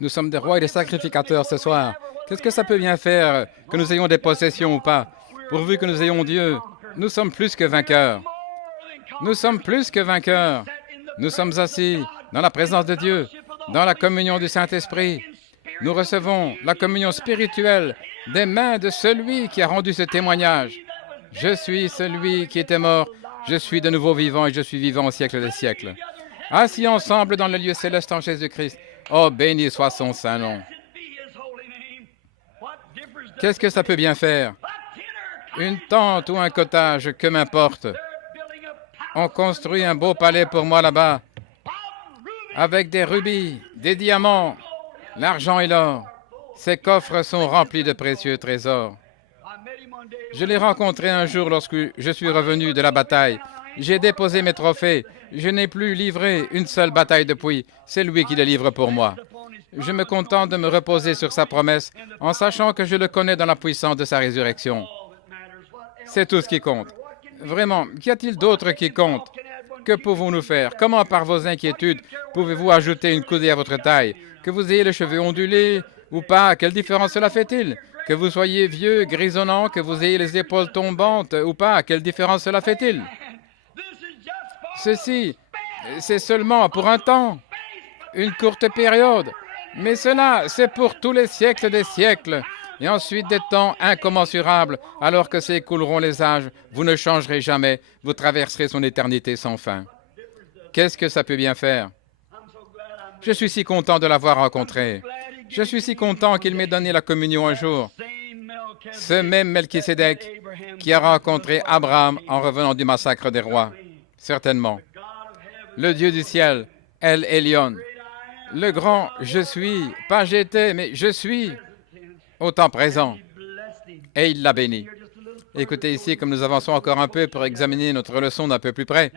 Nous sommes des rois et des sacrificateurs ce soir. Qu'est-ce que ça peut bien faire que nous ayons des possessions ou pas? Pourvu que nous ayons Dieu, nous sommes plus que vainqueurs. Nous sommes plus que vainqueurs. Nous sommes assis dans la présence de Dieu, dans la communion du Saint-Esprit. Nous recevons la communion spirituelle des mains de celui qui a rendu ce témoignage. Je suis celui qui était mort, je suis de nouveau vivant et je suis vivant au siècle des siècles. Assis ensemble dans le lieu céleste en Jésus-Christ. Oh, béni soit son saint nom. Qu'est-ce que ça peut bien faire? Une tente ou un cottage, que m'importe. On construit un beau palais pour moi là-bas, avec des rubis, des diamants, l'argent et l'or. Ces coffres sont remplis de précieux trésors. Je l'ai rencontré un jour lorsque je suis revenu de la bataille. J'ai déposé mes trophées. Je n'ai plus livré une seule bataille depuis. C'est lui qui les livre pour moi. Je me contente de me reposer sur sa promesse en sachant que je le connais dans la puissance de sa résurrection. C'est tout ce qui compte. Vraiment, qu'y a-t-il d'autre qui compte? Que pouvons-nous faire? Comment, par vos inquiétudes, pouvez-vous ajouter une coudée à votre taille? Que vous ayez les cheveux ondulés ou pas, quelle différence cela fait-il? Que vous soyez vieux, grisonnant, que vous ayez les épaules tombantes ou pas, quelle différence cela fait-il? Ceci, c'est seulement pour un temps, une courte période, mais cela, c'est pour tous les siècles des siècles, et ensuite des temps incommensurables, alors que s'écouleront les âges, vous ne changerez jamais, vous traverserez son éternité sans fin. Qu'est-ce que ça peut bien faire? Je suis si content de l'avoir rencontré. Je suis si content qu'il m'ait donné la communion un jour. Ce même Melchisédek qui a rencontré Abraham en revenant du massacre des rois. Certainement. Le Dieu du ciel, El Elyon. Le grand « je suis », pas « j'étais », mais « je suis » au temps présent. Et il l'a béni. Écoutez ici, comme nous avançons encore un peu pour examiner notre leçon d'un peu plus près.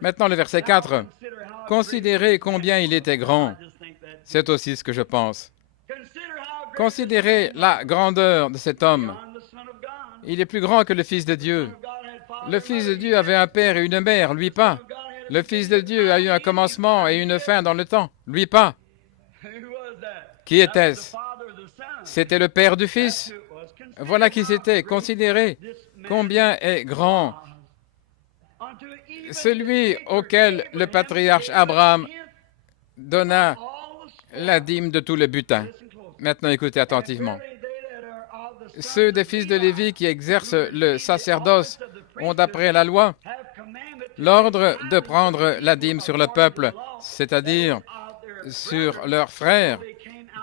Maintenant, le verset 4. « Considérez combien il était grand. » C'est aussi ce que je pense. Considérez la grandeur de cet homme. Il est plus grand que le Fils de Dieu. Le Fils de Dieu avait un père et une mère, lui pas. Le Fils de Dieu a eu un commencement et une fin dans le temps, lui pas. Qui était-ce? C'était le Père du Fils. Voilà qui c'était. Considérez combien est grand celui auquel le patriarche Abraham donna la dîme de tout le butin. Maintenant, écoutez attentivement. Ceux des fils de Lévi qui exercent le sacerdoce ont, d'après la loi, l'ordre de prendre la dîme sur le peuple, c'est-à-dire sur leurs frères,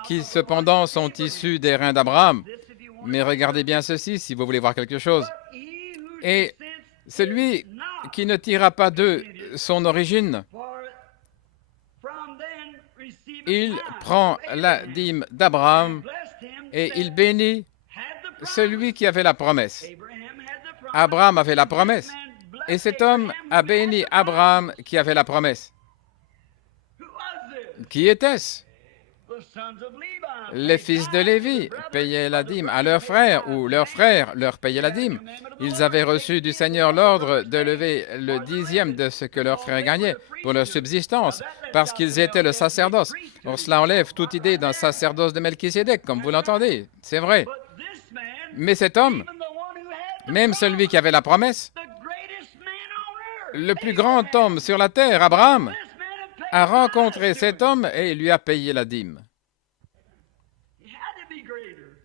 qui cependant sont issus des reins d'Abraham. Mais regardez bien ceci, si vous voulez voir quelque chose. Et celui qui ne tira pas d'eux son origine, il prend la dîme d'Abraham et il bénit celui qui avait la promesse. Abraham avait la promesse. Et cet homme a béni Abraham qui avait la promesse. Qui était-ce? Les fils de Lévi payaient la dîme à leurs frères, ou leurs frères leur payaient la dîme. Ils avaient reçu du Seigneur l'ordre de lever le 10e de ce que leurs frères gagnaient pour leur subsistance, parce qu'ils étaient le sacerdoce. Or, cela enlève toute idée d'un sacerdoce de Melchisédek, comme vous l'entendez. C'est vrai. Mais cet homme, même celui qui avait la promesse, le plus grand homme sur la terre, Abraham, a rencontré cet homme et lui a payé la dîme.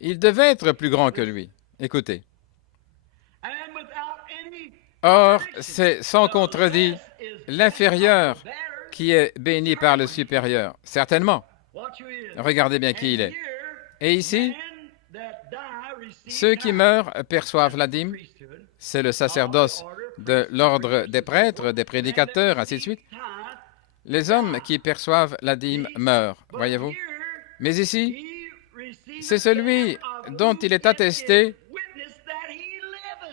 Il devait être plus grand que lui. Écoutez. Or, c'est sans contredit l'inférieur qui est béni par le supérieur. Certainement. Regardez bien qui il est. Et ici, ceux qui meurent perçoivent la dîme. C'est le sacerdoce de l'ordre des prêtres, des prédicateurs, ainsi de suite. Les hommes qui perçoivent la dîme meurent, voyez-vous. Mais ici, c'est celui dont il est attesté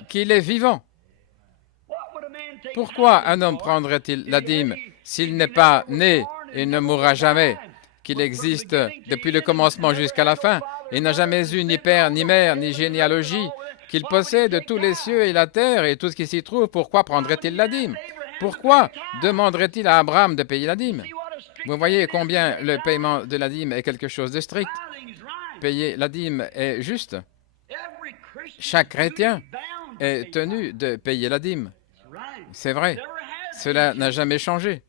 qu'il est vivant. Pourquoi un homme prendrait-il la dîme s'il n'est pas né et ne mourra jamais, qu'il existe depuis le commencement jusqu'à la fin et n'a jamais eu ni père, ni mère, ni généalogie, qu'il possède tous les cieux et la terre et tout ce qui s'y trouve? Pourquoi prendrait-il la dîme? Pourquoi demanderait-il à Abraham de payer la dîme? Vous voyez combien le paiement de la dîme est quelque chose de strict. Payer la dîme est juste. Chaque chrétien est tenu de payer la dîme. C'est vrai. Cela n'a jamais changé.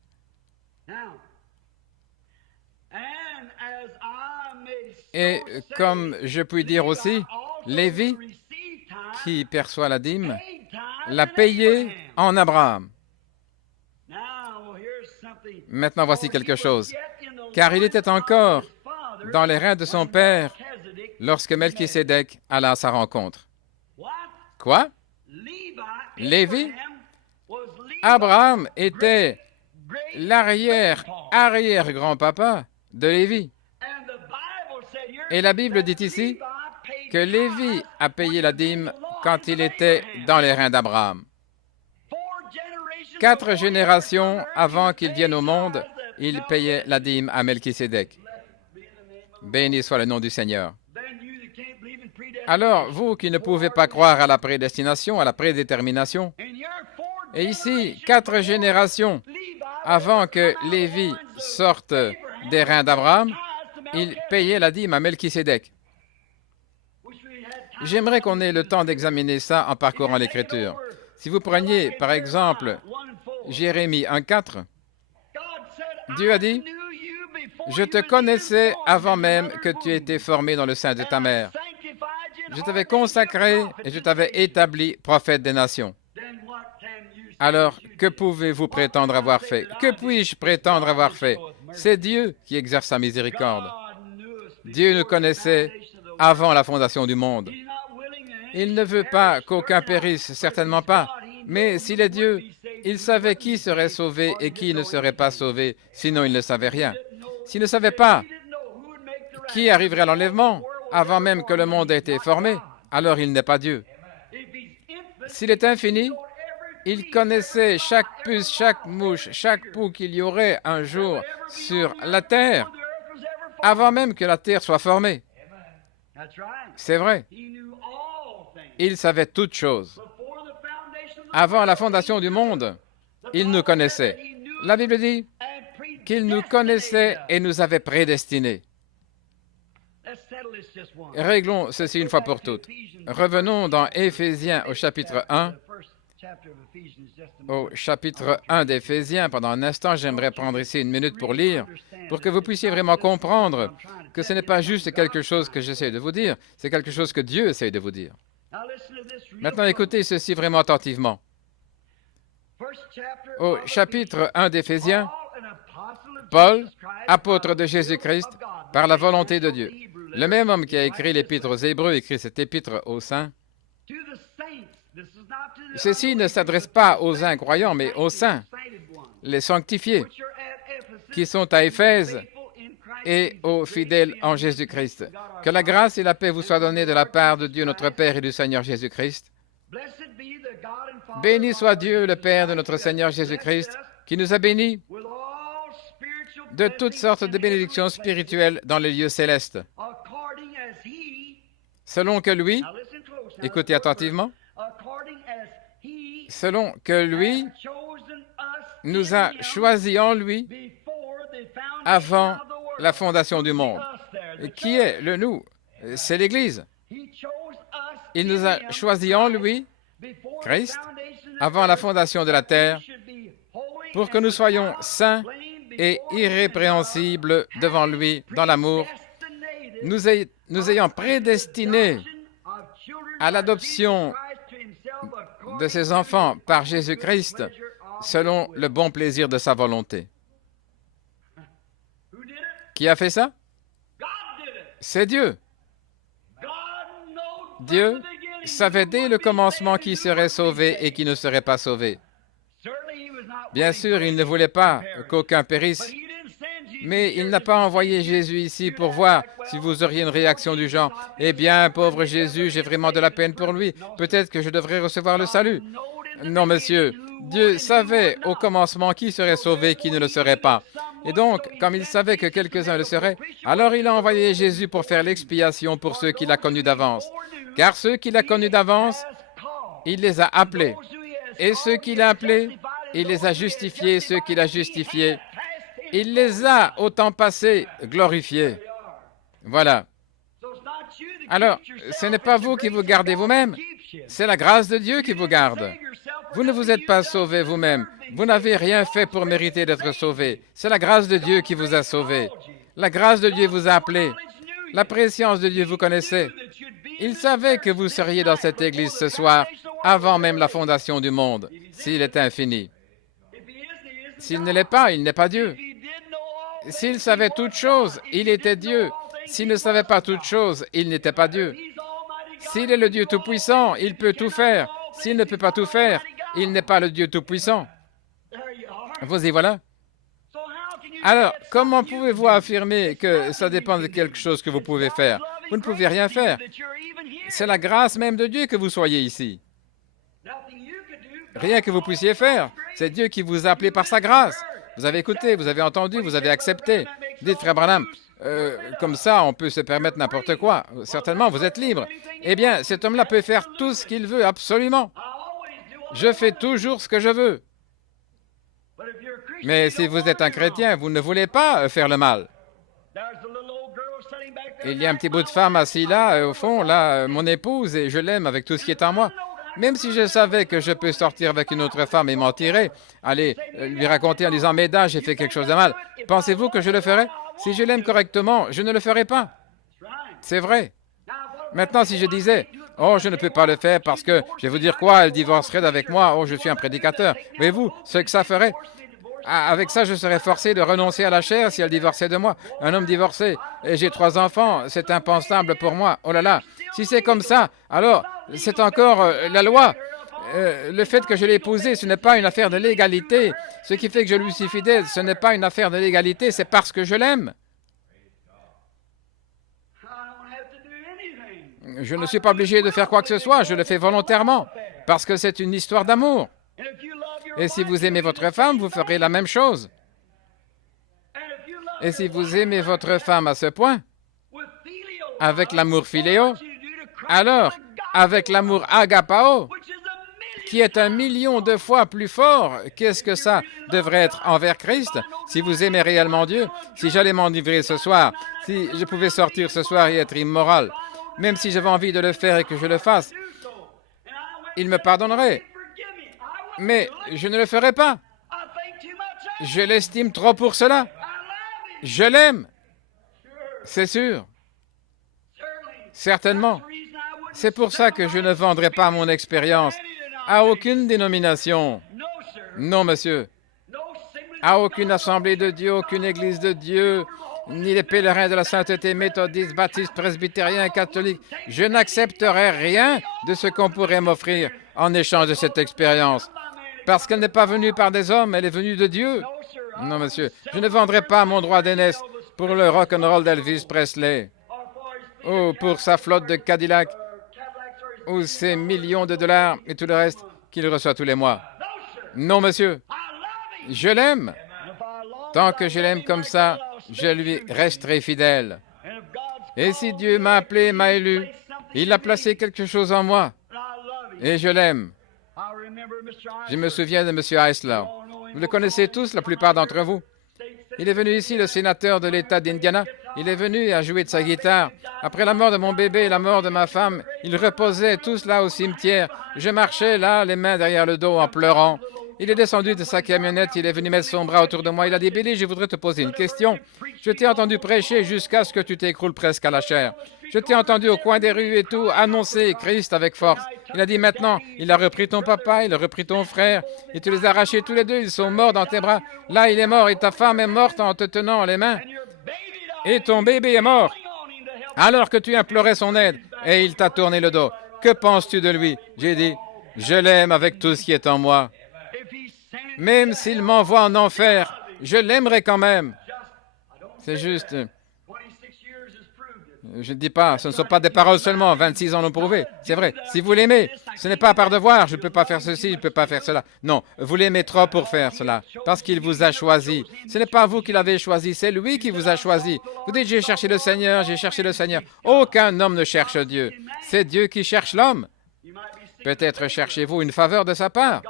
Et comme je puis dire aussi, Lévi, qui perçoit la dîme, l'a payé en Abraham. Maintenant, voici quelque chose. Car il était encore dans les reins de son père lorsque Melchisédek alla à sa rencontre. Quoi? Lévi? Abraham était l'arrière-arrière-grand-papa de Lévi. Et la Bible dit ici que Lévi a payé la dîme quand il était dans les reins d'Abraham. 4 générations avant qu'il vienne au monde, il payait la dîme à Melchisédek. Béni soit le nom du Seigneur. Alors, vous qui ne pouvez pas croire à la prédestination, à la prédétermination, et ici, 4 générations avant que Lévi sorte des reins d'Abraham, il payait la dîme à Melchisédek. J'aimerais qu'on ait le temps d'examiner ça en parcourant l'Écriture. Si vous preniez, par exemple, Jérémie 1,4, Dieu a dit, « Je te connaissais avant même que tu aies été formé dans le sein de ta mère. Je t'avais consacré et je t'avais établi prophète des nations. » Alors, que pouvez-vous prétendre avoir fait? Que puis-je prétendre avoir fait? C'est Dieu qui exerce sa miséricorde. Dieu nous connaissait avant la fondation du monde. Il ne veut pas qu'aucun périsse, certainement pas. Mais s'il est Dieu, il savait qui serait sauvé et qui ne serait pas sauvé, sinon il ne savait rien. S'il ne savait pas qui arriverait à l'enlèvement avant même que le monde ait été formé, alors il n'est pas Dieu. S'il est infini, il connaissait chaque puce, chaque mouche, chaque poux qu'il y aurait un jour sur la terre, avant même que la terre soit formée. C'est vrai. Il savait toutes choses. Avant la fondation du monde, il nous connaissait. La Bible dit qu'il nous connaissait et nous avait prédestinés. Réglons ceci une fois pour toutes. Revenons dans Éphésiens au chapitre 1. Au chapitre 1 d'Éphésiens, pendant un instant, j'aimerais prendre ici une minute pour lire, pour que vous puissiez vraiment comprendre que ce n'est pas juste quelque chose que j'essaie de vous dire, c'est quelque chose que Dieu essaie de vous dire. Maintenant, écoutez ceci vraiment attentivement. Au chapitre 1 d'Éphésiens, Paul, apôtre de Jésus-Christ, par la volonté de Dieu. Le même homme qui a écrit l'épître aux Hébreux écrit cette épître aux saints. Ceci ne s'adresse pas aux incroyants, mais aux saints, les sanctifiés, qui sont à Éphèse et aux fidèles en Jésus-Christ. Que la grâce et la paix vous soient données de la part de Dieu notre Père et du Seigneur Jésus-Christ. Béni soit Dieu, le Père de notre Seigneur Jésus-Christ, qui nous a bénis de toutes sortes de bénédictions spirituelles dans les lieux célestes, selon que lui, écoutez attentivement, selon que lui nous a choisis en lui avant la fondation du monde. Et qui est le nous? C'est l'Église. Il nous a choisis en lui, Christ, avant la fondation de la terre, pour que nous soyons saints et irrépréhensibles devant lui dans l'amour, nous ayant prédestinés à l'adoption de ses enfants par Jésus-Christ selon le bon plaisir de sa volonté. Qui a fait ça? C'est Dieu. Dieu savait dès le commencement qui serait sauvé et qui ne serait pas sauvé. Bien sûr, il ne voulait pas qu'aucun périsse, mais il n'a pas envoyé Jésus ici pour voir si vous auriez une réaction du genre « Eh bien, pauvre Jésus, j'ai vraiment de la peine pour lui. Peut-être que je devrais recevoir le salut. » Non, monsieur, Dieu savait au commencement qui serait sauvé et qui ne le serait pas. Et donc, comme il savait que quelques-uns le seraient, alors il a envoyé Jésus pour faire l'expiation pour ceux qu'il a connus d'avance. Car ceux qu'il a connus d'avance, il les a appelés. Et ceux qu'il a appelés, il les a justifiés. Ceux qu'il a justifiés, Il les a au temps passé glorifiés. Voilà. Alors, ce n'est pas vous qui vous gardez vous-même, c'est la grâce de Dieu qui vous garde. Vous ne vous êtes pas sauvé vous-même. Vous n'avez rien fait pour mériter d'être sauvé. C'est la grâce de Dieu qui vous a sauvé. La grâce de Dieu vous a appelé. La préscience de Dieu vous connaissait. Il savait que vous seriez dans cette église ce soir, avant même la fondation du monde, s'il est infini. S'il ne l'est pas, il n'est pas Dieu. S'il savait toutes choses, il était Dieu. S'il ne savait pas toutes choses, il n'était pas Dieu. S'il est le Dieu Tout-Puissant, il peut tout faire. S'il ne peut pas tout faire, il n'est pas le Dieu Tout-Puissant. Vous y voilà. Alors, comment pouvez-vous affirmer que ça dépend de quelque chose que vous pouvez faire? Vous ne pouvez rien faire. C'est la grâce même de Dieu que vous soyez ici. Rien que vous puissiez faire. C'est Dieu qui vous a appelé par sa grâce. Vous avez écouté, vous avez entendu, vous avez accepté. Dites, frère Branham, comme ça, on peut se permettre n'importe quoi. Certainement, vous êtes libre. Eh bien, cet homme-là peut faire tout ce qu'il veut, absolument. Je fais toujours ce que je veux. Mais si vous êtes un chrétien, vous ne voulez pas faire le mal. Il y a un petit bout de femme assis là, au fond, là, mon épouse, et je l'aime avec tout ce qui est en moi. Même si je savais que je peux sortir avec une autre femme et m'en tirer, aller lui raconter en disant « Mesdames, j'ai fait quelque chose de mal », pensez-vous que je le ferais? Si je l'aime correctement, je ne le ferai pas. C'est vrai. Maintenant, si je disais « Oh, je ne peux pas le faire parce que, je vais vous dire quoi, elle divorcerait avec moi, oh, je suis un prédicateur. » Voyez-vous, ce que ça ferait? Avec ça, je serais forcé de renoncer à la chair si elle divorçait de moi. Un homme divorcé, et j'ai 3 enfants, c'est impensable pour moi. Oh là là, si c'est comme ça, alors c'est encore la loi. Le fait que je l'ai épousée, ce n'est pas une affaire de légalité. Ce qui fait que je lui suis fidèle, ce n'est pas une affaire de légalité, c'est parce que je l'aime. Je ne suis pas obligé de faire quoi que ce soit, je le fais volontairement, parce que c'est une histoire d'amour. Et si vous aimez votre femme, vous ferez la même chose. Et si vous aimez votre femme à ce point, avec l'amour philéo, alors, avec l'amour agapao, qui est 1 000 000 de fois plus fort, qu'est-ce que ça devrait être envers Christ? Si vous aimez réellement Dieu, si j'allais m'enivrer ce soir, si je pouvais sortir ce soir et être immoral, même si j'avais envie de le faire et que je le fasse, il me pardonnerait. Mais je ne le ferai pas. Je l'estime trop pour cela. Je l'aime. C'est sûr. Certainement. C'est pour ça que je ne vendrai pas mon expérience à aucune dénomination. Non, monsieur. À aucune assemblée de Dieu, aucune église de Dieu, ni les pèlerins de la sainteté, méthodistes, baptistes, presbytériens, catholiques. Je n'accepterai rien de ce qu'on pourrait m'offrir en échange de cette expérience. Parce qu'elle n'est pas venue par des hommes, elle est venue de Dieu. Non, monsieur, je ne vendrai pas mon droit d'aînesse pour le rock'n'roll d'Elvis Presley, ou pour sa flotte de Cadillac, ou ses millions de dollars et tout le reste qu'il reçoit tous les mois. Non, monsieur, je l'aime. Tant que je l'aime comme ça, je lui resterai fidèle. Et si Dieu m'a appelé, m'a élu, il a placé quelque chose en moi, et je l'aime. Je me souviens de M. Eisler. Vous le connaissez tous, la plupart d'entre vous. Il est venu ici, le sénateur de l'État d'Indiana. Il est venu à jouer de sa guitare. Après la mort de mon bébé et la mort de ma femme, ils reposaient tous là au cimetière. Je marchais là, les mains derrière le dos, en pleurant. Il est descendu de sa camionnette, il est venu mettre son bras autour de moi. Il a dit « Billy, je voudrais te poser une question. Je t'ai entendu prêcher jusqu'à ce que tu t'écroules presque à la chair. Je t'ai entendu au coin des rues et tout, annoncer Christ avec force. Il a dit maintenant, il a repris ton papa, il a repris ton frère, et tu les as arrachés tous les deux, ils sont morts dans tes bras. Là, il est mort et ta femme est morte en te tenant les mains. Et ton bébé est mort, alors que tu implorais son aide, et il t'a tourné le dos. Que penses-tu de lui? J'ai dit, je l'aime avec tout ce qui est en moi. Même s'il m'envoie en enfer, je l'aimerai quand même. C'est juste... Je ne dis pas, ce ne sont pas des paroles seulement, 26 ans l'ont prouvé. C'est vrai, si vous l'aimez, ce n'est pas par devoir, je ne peux pas faire ceci, je ne peux pas faire cela. Non, vous l'aimez trop pour faire cela, parce qu'il vous a choisi. Ce n'est pas vous qui l'avez choisi, c'est lui qui vous a choisi. Vous dites, j'ai cherché le Seigneur, j'ai cherché le Seigneur. Aucun homme ne cherche Dieu. C'est Dieu qui cherche l'homme. Peut-être cherchez-vous une faveur de sa part.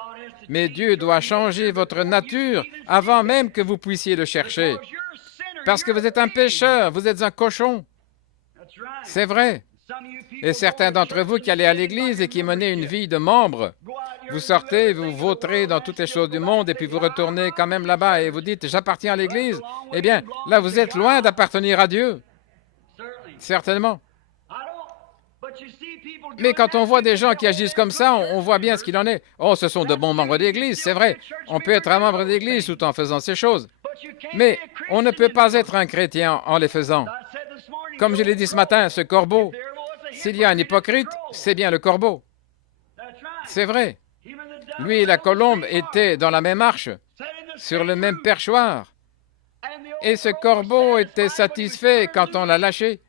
Mais Dieu doit changer votre nature avant même que vous puissiez le chercher. Parce que vous êtes un pécheur, vous êtes un cochon. C'est vrai. Et certains d'entre vous qui allez à l'église et qui menez une vie de membre, vous sortez, vous vautrez dans toutes les choses du monde et puis vous retournez quand même là-bas et vous dites « j'appartiens à l'église ». Eh bien, là, vous êtes loin d'appartenir à Dieu. Certainement. Mais quand on voit des gens qui agissent comme ça, on voit bien ce qu'il en est. Oh, ce sont de bons membres d'église, c'est vrai. On peut être un membre d'église tout en faisant ces choses. Mais on ne peut pas être un chrétien en les faisant. Comme je l'ai dit ce matin, ce corbeau, s'il y a un hypocrite, c'est bien le corbeau. C'est vrai. Lui et la colombe étaient dans la même arche, sur le même perchoir. Et ce corbeau était satisfait quand on l'a lâché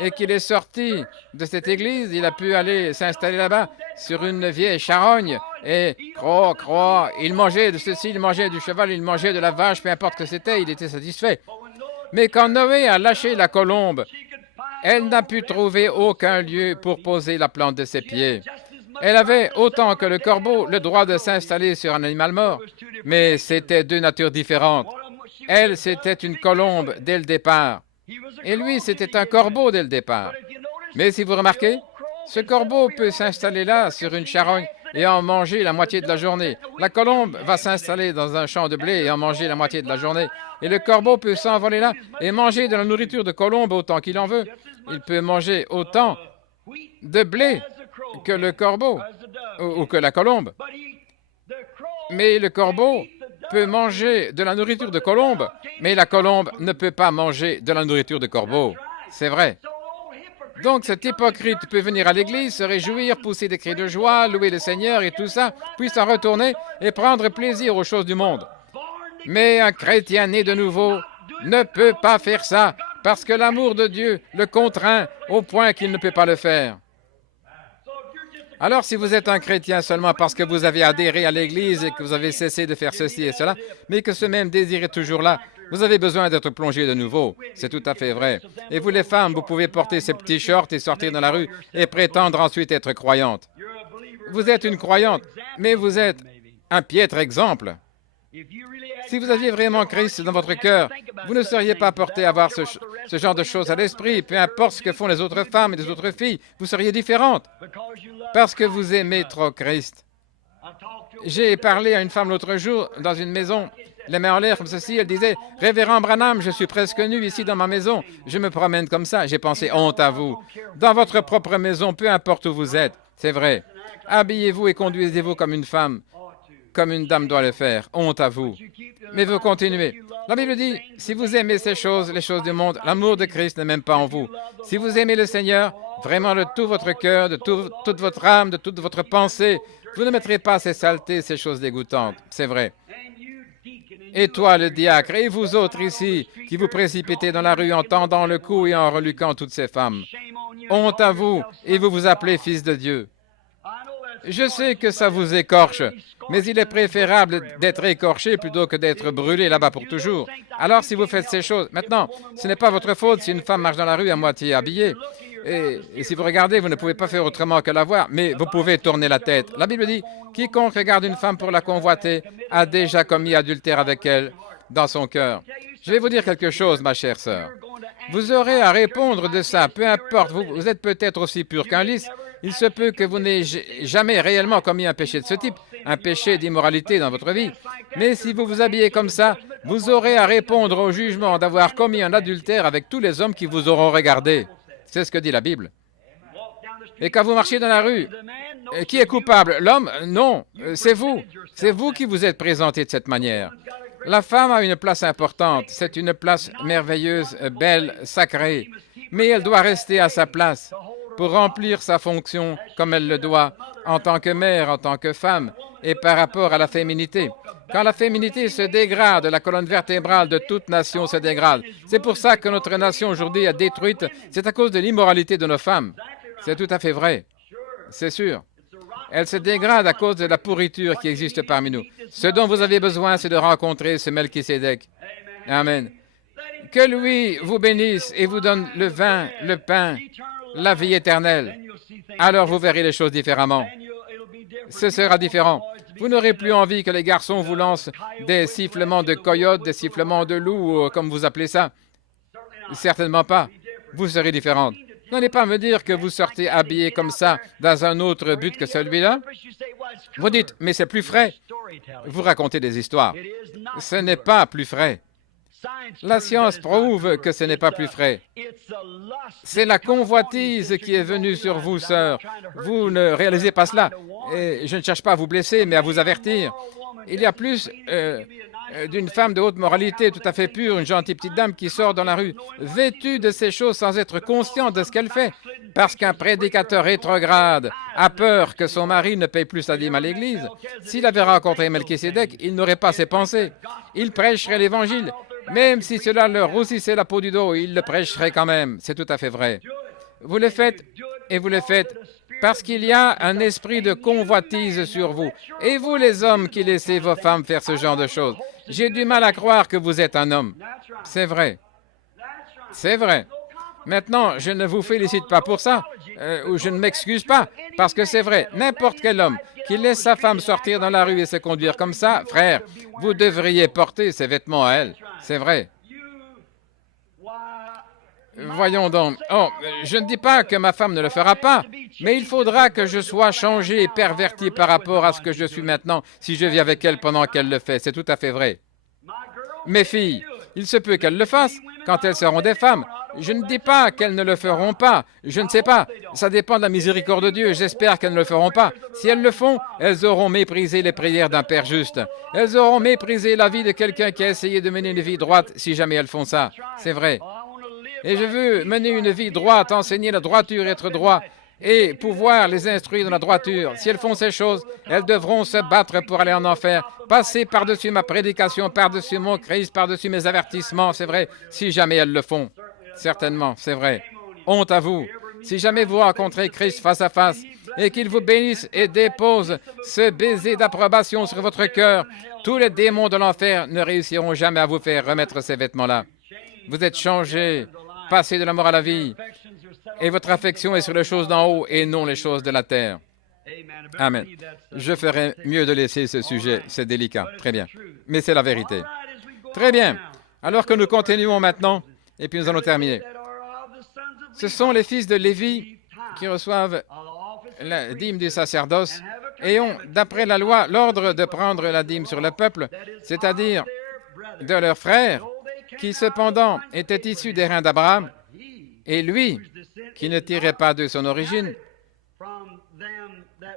et qu'il est sorti de cette église. Il a pu aller s'installer là-bas sur une vieille charogne et croix. Il mangeait de ceci, il mangeait du cheval, il mangeait de la vache, peu importe ce que c'était, il était satisfait. Mais quand Noé a lâché la colombe, elle n'a pu trouver aucun lieu pour poser la plante de ses pieds. Elle avait, autant que le corbeau, le droit de s'installer sur un animal mort, mais c'était deux natures différentes. Elle, c'était une colombe dès le départ, et lui, c'était un corbeau dès le départ. Mais si vous remarquez, ce corbeau peut s'installer là, sur une charogne, et en manger la moitié de la journée. La colombe va s'installer dans un champ de blé et en manger la moitié de la journée. Et le corbeau peut s'envoler là et manger de la nourriture de colombe autant qu'il en veut. Il peut manger autant de blé que le corbeau ou que la colombe. Mais le corbeau peut manger de la nourriture de colombe, mais la colombe ne peut pas manger de la nourriture de corbeau. C'est vrai. Donc cet hypocrite peut venir à l'église, se réjouir, pousser des cris de joie, louer le Seigneur et tout ça, puis s'en retourner et prendre plaisir aux choses du monde. Mais un chrétien né de nouveau ne peut pas faire ça, parce que l'amour de Dieu le contraint au point qu'il ne peut pas le faire. Alors, si vous êtes un chrétien seulement parce que vous avez adhéré à l'Église et que vous avez cessé de faire ceci et cela, mais que ce même désir est toujours là, vous avez besoin d'être plongé de nouveau. C'est tout à fait vrai. Et vous, les femmes, vous pouvez porter ces petits shorts et sortir dans la rue et prétendre ensuite être croyante. Vous êtes une croyante, mais vous êtes un piètre exemple. Si vous aviez vraiment Christ dans votre cœur, vous ne seriez pas porté à avoir ce genre de choses à l'esprit, peu importe ce que font les autres femmes et les autres filles, vous seriez différente, parce que vous aimez trop Christ. J'ai parlé à une femme l'autre jour dans une maison, les mains en l'air comme ceci, elle disait « Révérend Branham, je suis presque nu ici dans ma maison, je me promène comme ça. » J'ai pensé « Honte à vous. Dans votre propre maison, peu importe où vous êtes, c'est vrai. Habillez-vous et conduisez-vous comme une femme, comme une dame doit le faire. Honte à vous. » Mais vous continuez. La Bible dit, si vous aimez ces choses, les choses du monde, l'amour de Christ n'est même pas en vous. Si vous aimez le Seigneur, vraiment de tout votre cœur, de toute votre âme, de toute votre pensée, vous ne mettrez pas ces saletés, ces choses dégoûtantes. C'est vrai. Et toi, le diacre, et vous autres ici, qui vous précipitez dans la rue en tendant le cou et en reluquant toutes ces femmes. Honte à vous, et vous vous appelez fils de Dieu. Je sais que ça vous écorche, mais il est préférable d'être écorché plutôt que d'être brûlé là-bas pour toujours. Alors, si vous faites ces choses, maintenant, ce n'est pas votre faute si une femme marche dans la rue à moitié habillée. Et si vous regardez, vous ne pouvez pas faire autrement que la voir, mais vous pouvez tourner la tête. La Bible dit, quiconque regarde une femme pour la convoiter a déjà commis adultère avec elle dans son cœur. Je vais vous dire quelque chose, ma chère sœur. Vous aurez à répondre de ça, peu importe, vous êtes peut-être aussi pur qu'un lys. Il se peut que vous n'ayez jamais réellement commis un péché de ce type, un péché d'immoralité dans votre vie. Mais si vous vous habillez comme ça, vous aurez à répondre au jugement d'avoir commis un adultère avec tous les hommes qui vous auront regardé. C'est ce que dit la Bible. Et quand vous marchez dans la rue, qui est coupable? L'homme? Non, c'est vous. C'est vous qui vous êtes présenté de cette manière. La femme a une place importante. C'est une place merveilleuse, belle, sacrée. Mais elle doit rester à sa place pour remplir sa fonction comme elle le doit, en tant que mère, en tant que femme, et par rapport à la féminité. Quand la féminité se dégrade, la colonne vertébrale de toute nation se dégrade. C'est pour ça que notre nation aujourd'hui est détruite. C'est à cause de l'immoralité de nos femmes. C'est tout à fait vrai. C'est sûr. Elle se dégrade à cause de la pourriture qui existe parmi nous. Ce dont vous avez besoin, c'est de rencontrer ce Melchisédek. Amen. Que lui vous bénisse et vous donne le vin, le pain, la vie éternelle. Alors vous verrez les choses différemment. Ce sera différent. Vous n'aurez plus envie que les garçons vous lancent des sifflements de coyotes, des sifflements de loups, comme vous appelez ça. Certainement pas. Vous serez différente. N'allez pas me dire que vous sortez habillé comme ça dans un autre but que celui-là. Vous dites, mais c'est plus frais. Vous racontez des histoires. Ce n'est pas plus frais. La science prouve que ce n'est pas plus frais. C'est la convoitise qui est venue sur vous, sœurs. Vous ne réalisez pas cela. Et je ne cherche pas à vous blesser, mais à vous avertir. Il y a plus d'une femme de haute moralité, tout à fait pure, une gentille petite dame qui sort dans la rue, vêtue de ces choses sans être consciente de ce qu'elle fait, parce qu'un prédicateur rétrograde a peur que son mari ne paye plus sa dîme à l'Église. S'il avait rencontré Melchisédek, il n'aurait pas ces pensées. Il prêcherait l'Évangile. Même si cela leur roussissait la peau du dos, il le prêcherait quand même. C'est tout à fait vrai. Vous le faites, et vous le faites parce qu'il y a un esprit de convoitise sur vous. Et vous, les hommes qui laissez vos femmes faire ce genre de choses, j'ai du mal à croire que vous êtes un homme. C'est vrai. C'est vrai. Maintenant, je ne vous félicite pas pour ça, ou je ne m'excuse pas, parce que c'est vrai, n'importe quel homme qui laisse sa femme sortir dans la rue et se conduire comme ça, frère, vous devriez porter ses vêtements à elle. C'est vrai. Voyons donc. Oh, je ne dis pas que ma femme ne le fera pas, mais il faudra que je sois changé et perverti par rapport à ce que je suis maintenant si je vis avec elle pendant qu'elle le fait. C'est tout à fait vrai. Mes filles, il se peut qu'elles le fassent quand elles seront des femmes. Je ne dis pas qu'elles ne le feront pas. Je ne sais pas. Ça dépend de la miséricorde de Dieu. J'espère qu'elles ne le feront pas. Si elles le font, elles auront méprisé les prières d'un Père juste. Elles auront méprisé la vie de quelqu'un qui a essayé de mener une vie droite si jamais elles font ça. C'est vrai. Et je veux mener une vie droite, enseigner la droiture, être droit, et pouvoir les instruire dans la droiture. Si elles font ces choses, elles devront se battre pour aller en enfer, passer par-dessus ma prédication, par-dessus mon Christ, par-dessus mes avertissements, c'est vrai, si jamais elles le font. Certainement, c'est vrai. Honte à vous. Si jamais vous rencontrez Christ face à face, et qu'il vous bénisse et dépose ce baiser d'approbation sur votre cœur, tous les démons de l'enfer ne réussiront jamais à vous faire remettre ces vêtements-là. Vous êtes changés, passez de la mort à la vie, et votre affection est sur les choses d'en haut et non les choses de la terre. Amen. Je ferais mieux de laisser ce sujet, c'est délicat. Très bien. Mais c'est la vérité. Très bien. Alors que nous continuons maintenant, et puis nous allons terminer. Ce sont les fils de Lévi qui reçoivent la dîme du sacerdoce et ont, d'après la loi, l'ordre de prendre la dîme sur le peuple, c'est-à-dire de leurs frères, qui cependant étaient issus des reins d'Abraham, et lui, qui ne tirait pas de son origine,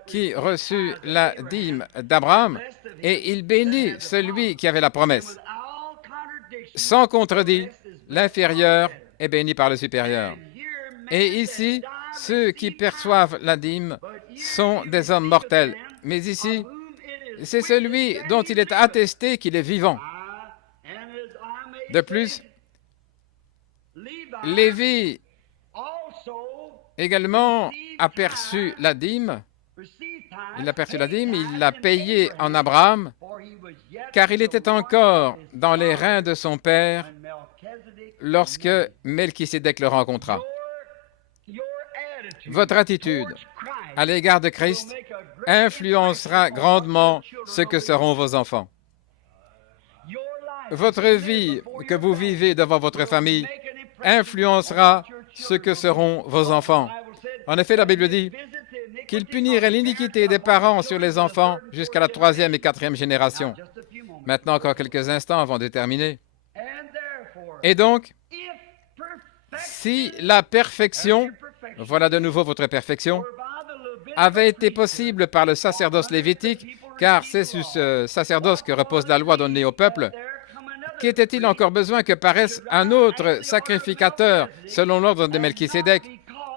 qui reçut la dîme d'Abraham, et il bénit celui qui avait la promesse. Sans contredit, l'inférieur est béni par le supérieur. Et ici, ceux qui perçoivent la dîme sont des hommes mortels. Mais ici, c'est celui dont il est attesté qu'il est vivant. De plus, Lévi également a perçu la dîme. Il a perçu la dîme, il l'a payée en Abraham, car il était encore dans les reins de son père lorsque Melchisédek le rencontra. Votre attitude à l'égard de Christ influencera grandement ce que seront vos enfants. Votre vie que vous vivez devant votre famille influencera ce que seront vos enfants. En effet, la Bible dit qu'il punirait l'iniquité des parents sur les enfants jusqu'à la 3e et 4e génération. Maintenant, encore quelques instants avant de terminer. Et donc, si la perfection, voilà de nouveau votre perfection, avait été possible par le sacerdoce lévitique, car c'est sur ce sacerdoce que repose la loi donnée au peuple, qu'était-il encore besoin que paraisse un autre sacrificateur selon l'ordre de Melchisédek,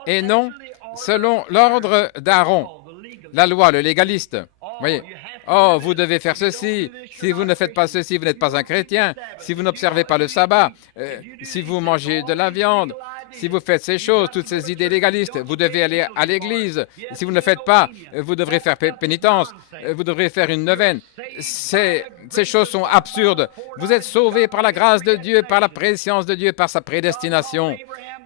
et non selon l'ordre d'Aaron, la loi, le légaliste. Voyez, oh, vous devez faire ceci, si vous ne faites pas ceci, vous n'êtes pas un chrétien, si vous n'observez pas le sabbat, si vous mangez de la viande, si vous faites ces choses, toutes ces idées légalistes, vous devez aller à l'église. Si vous ne le faites pas, vous devrez faire pénitence, vous devrez faire une neuvaine. Ces choses sont absurdes. Vous êtes sauvés par la grâce de Dieu, par la préscience de Dieu, par sa prédestination.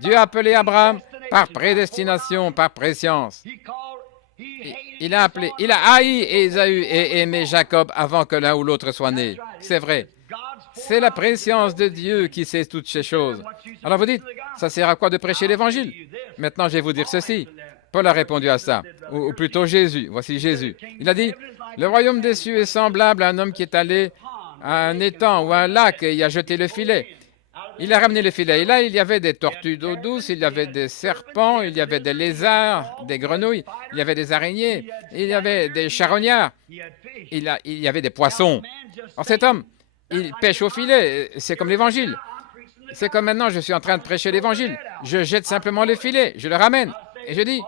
Dieu a appelé Abraham par prédestination, par préscience. Il a haï Ésaü et aimé Jacob avant que l'un ou l'autre soit né. C'est vrai. C'est la préscience de Dieu qui sait toutes ces choses. Alors vous dites, ça sert à quoi de prêcher l'Évangile? Maintenant, je vais vous dire ceci. Paul a répondu à ça, ou plutôt Jésus. Voici Jésus. Il a dit, le royaume des cieux est semblable à un homme qui est allé à un étang ou à un lac et y a jeté le filet. Il a ramené le filet. Et là, il y avait des tortues d'eau douce, il y avait des serpents, il y avait des lézards, des grenouilles, il y avait des araignées, il y avait des charognards, il y avait des poissons. Alors cet homme, il pêche au filet. C'est comme l'Évangile. C'est comme maintenant, je suis en train de prêcher l'Évangile. Je jette simplement le filet, je le ramène. Et je dis